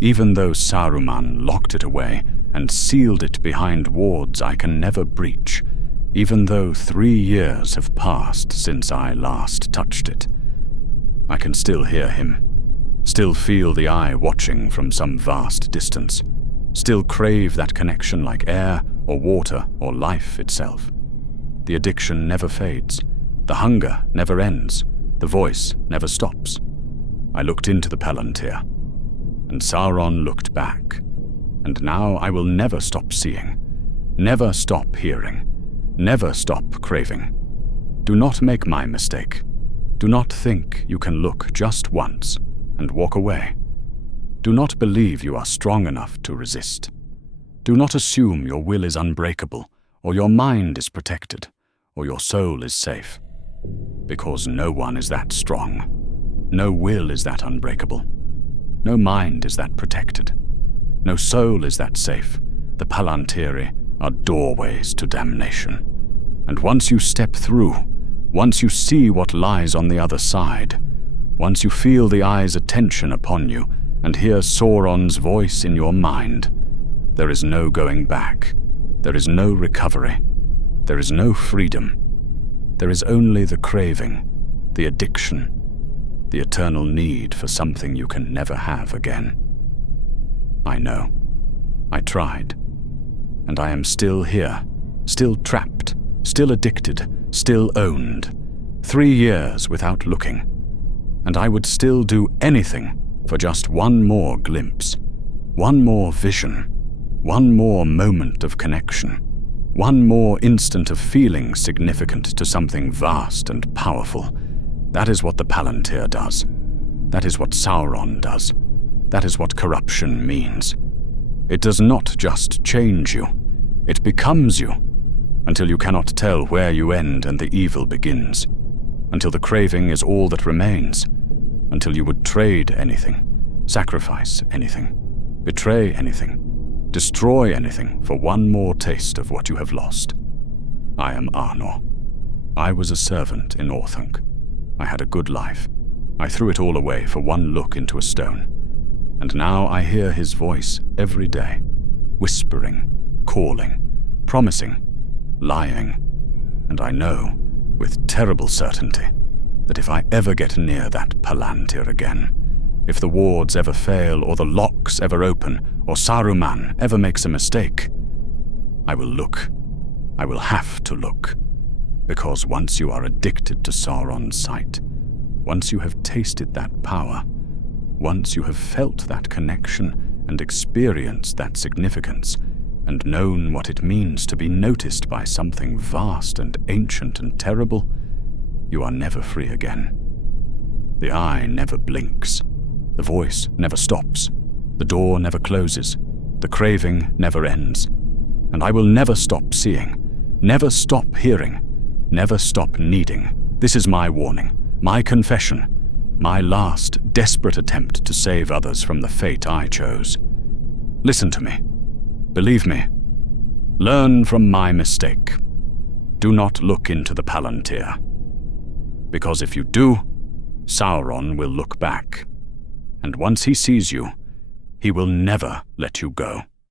even though Saruman locked it away and sealed it behind wards I can never breach, even though 3 years have passed since I last touched it, I can still hear him, still feel the eye watching from some vast distance, still crave that connection like air or water or life itself. The addiction never fades, the hunger never ends, the voice never stops. I looked into the Palantir, and Sauron looked back, and now I will never stop seeing, never stop hearing, never stop craving. Do not make my mistake. Do not think you can look just once and walk away. Do not believe you are strong enough to resist. Do not assume your will is unbreakable, or your mind is protected, or your soul is safe. Because no one is that strong. No will is that unbreakable. No mind is that protected. No soul is that safe. The Palantiri are doorways to damnation. And once you step through, once you see what lies on the other side, once you feel the eye's attention upon you and hear Sauron's voice in your mind, there is no going back. There is no recovery. There is no freedom. There is only the craving, the addiction, the eternal need for something you can never have again. I know. I tried. And I am still here, still trapped, still addicted, still owned. 3 years without looking. And I would still do anything for just one more glimpse, one more vision, one more moment of connection, one more instant of feeling significant to something vast and powerful. That is what the Palantir does. That is what Sauron does. That is what corruption means. It does not just change you. It becomes you, until you cannot tell where you end and the evil begins, until the craving is all that remains, until you would trade anything, sacrifice anything, betray anything, destroy anything for one more taste of what you have lost. I am Arnor. I was a servant in Orthanc. I had a good life. I threw it all away for one look into a stone, and now I hear his voice every day, whispering, calling, promising, lying, and I know, with terrible certainty, that if I ever get near that Palantir again, if the wards ever fail, or the locks ever open, or Saruman ever makes a mistake, I will look. I will have to look. Because once you are addicted to Sauron's sight, once you have tasted that power, once you have felt that connection and experienced that significance, and known what it means to be noticed by something vast and ancient and terrible, you are never free again. The eye never blinks. The voice never stops. The door never closes. The craving never ends. And I will never stop seeing, never stop hearing, never stop needing. This is my warning, my confession, my last desperate attempt to save others from the fate I chose. Listen to me. Believe me. Learn from my mistake. Do not look into the Palantir. Because if you do, Sauron will look back. And once he sees you, he will never let you go.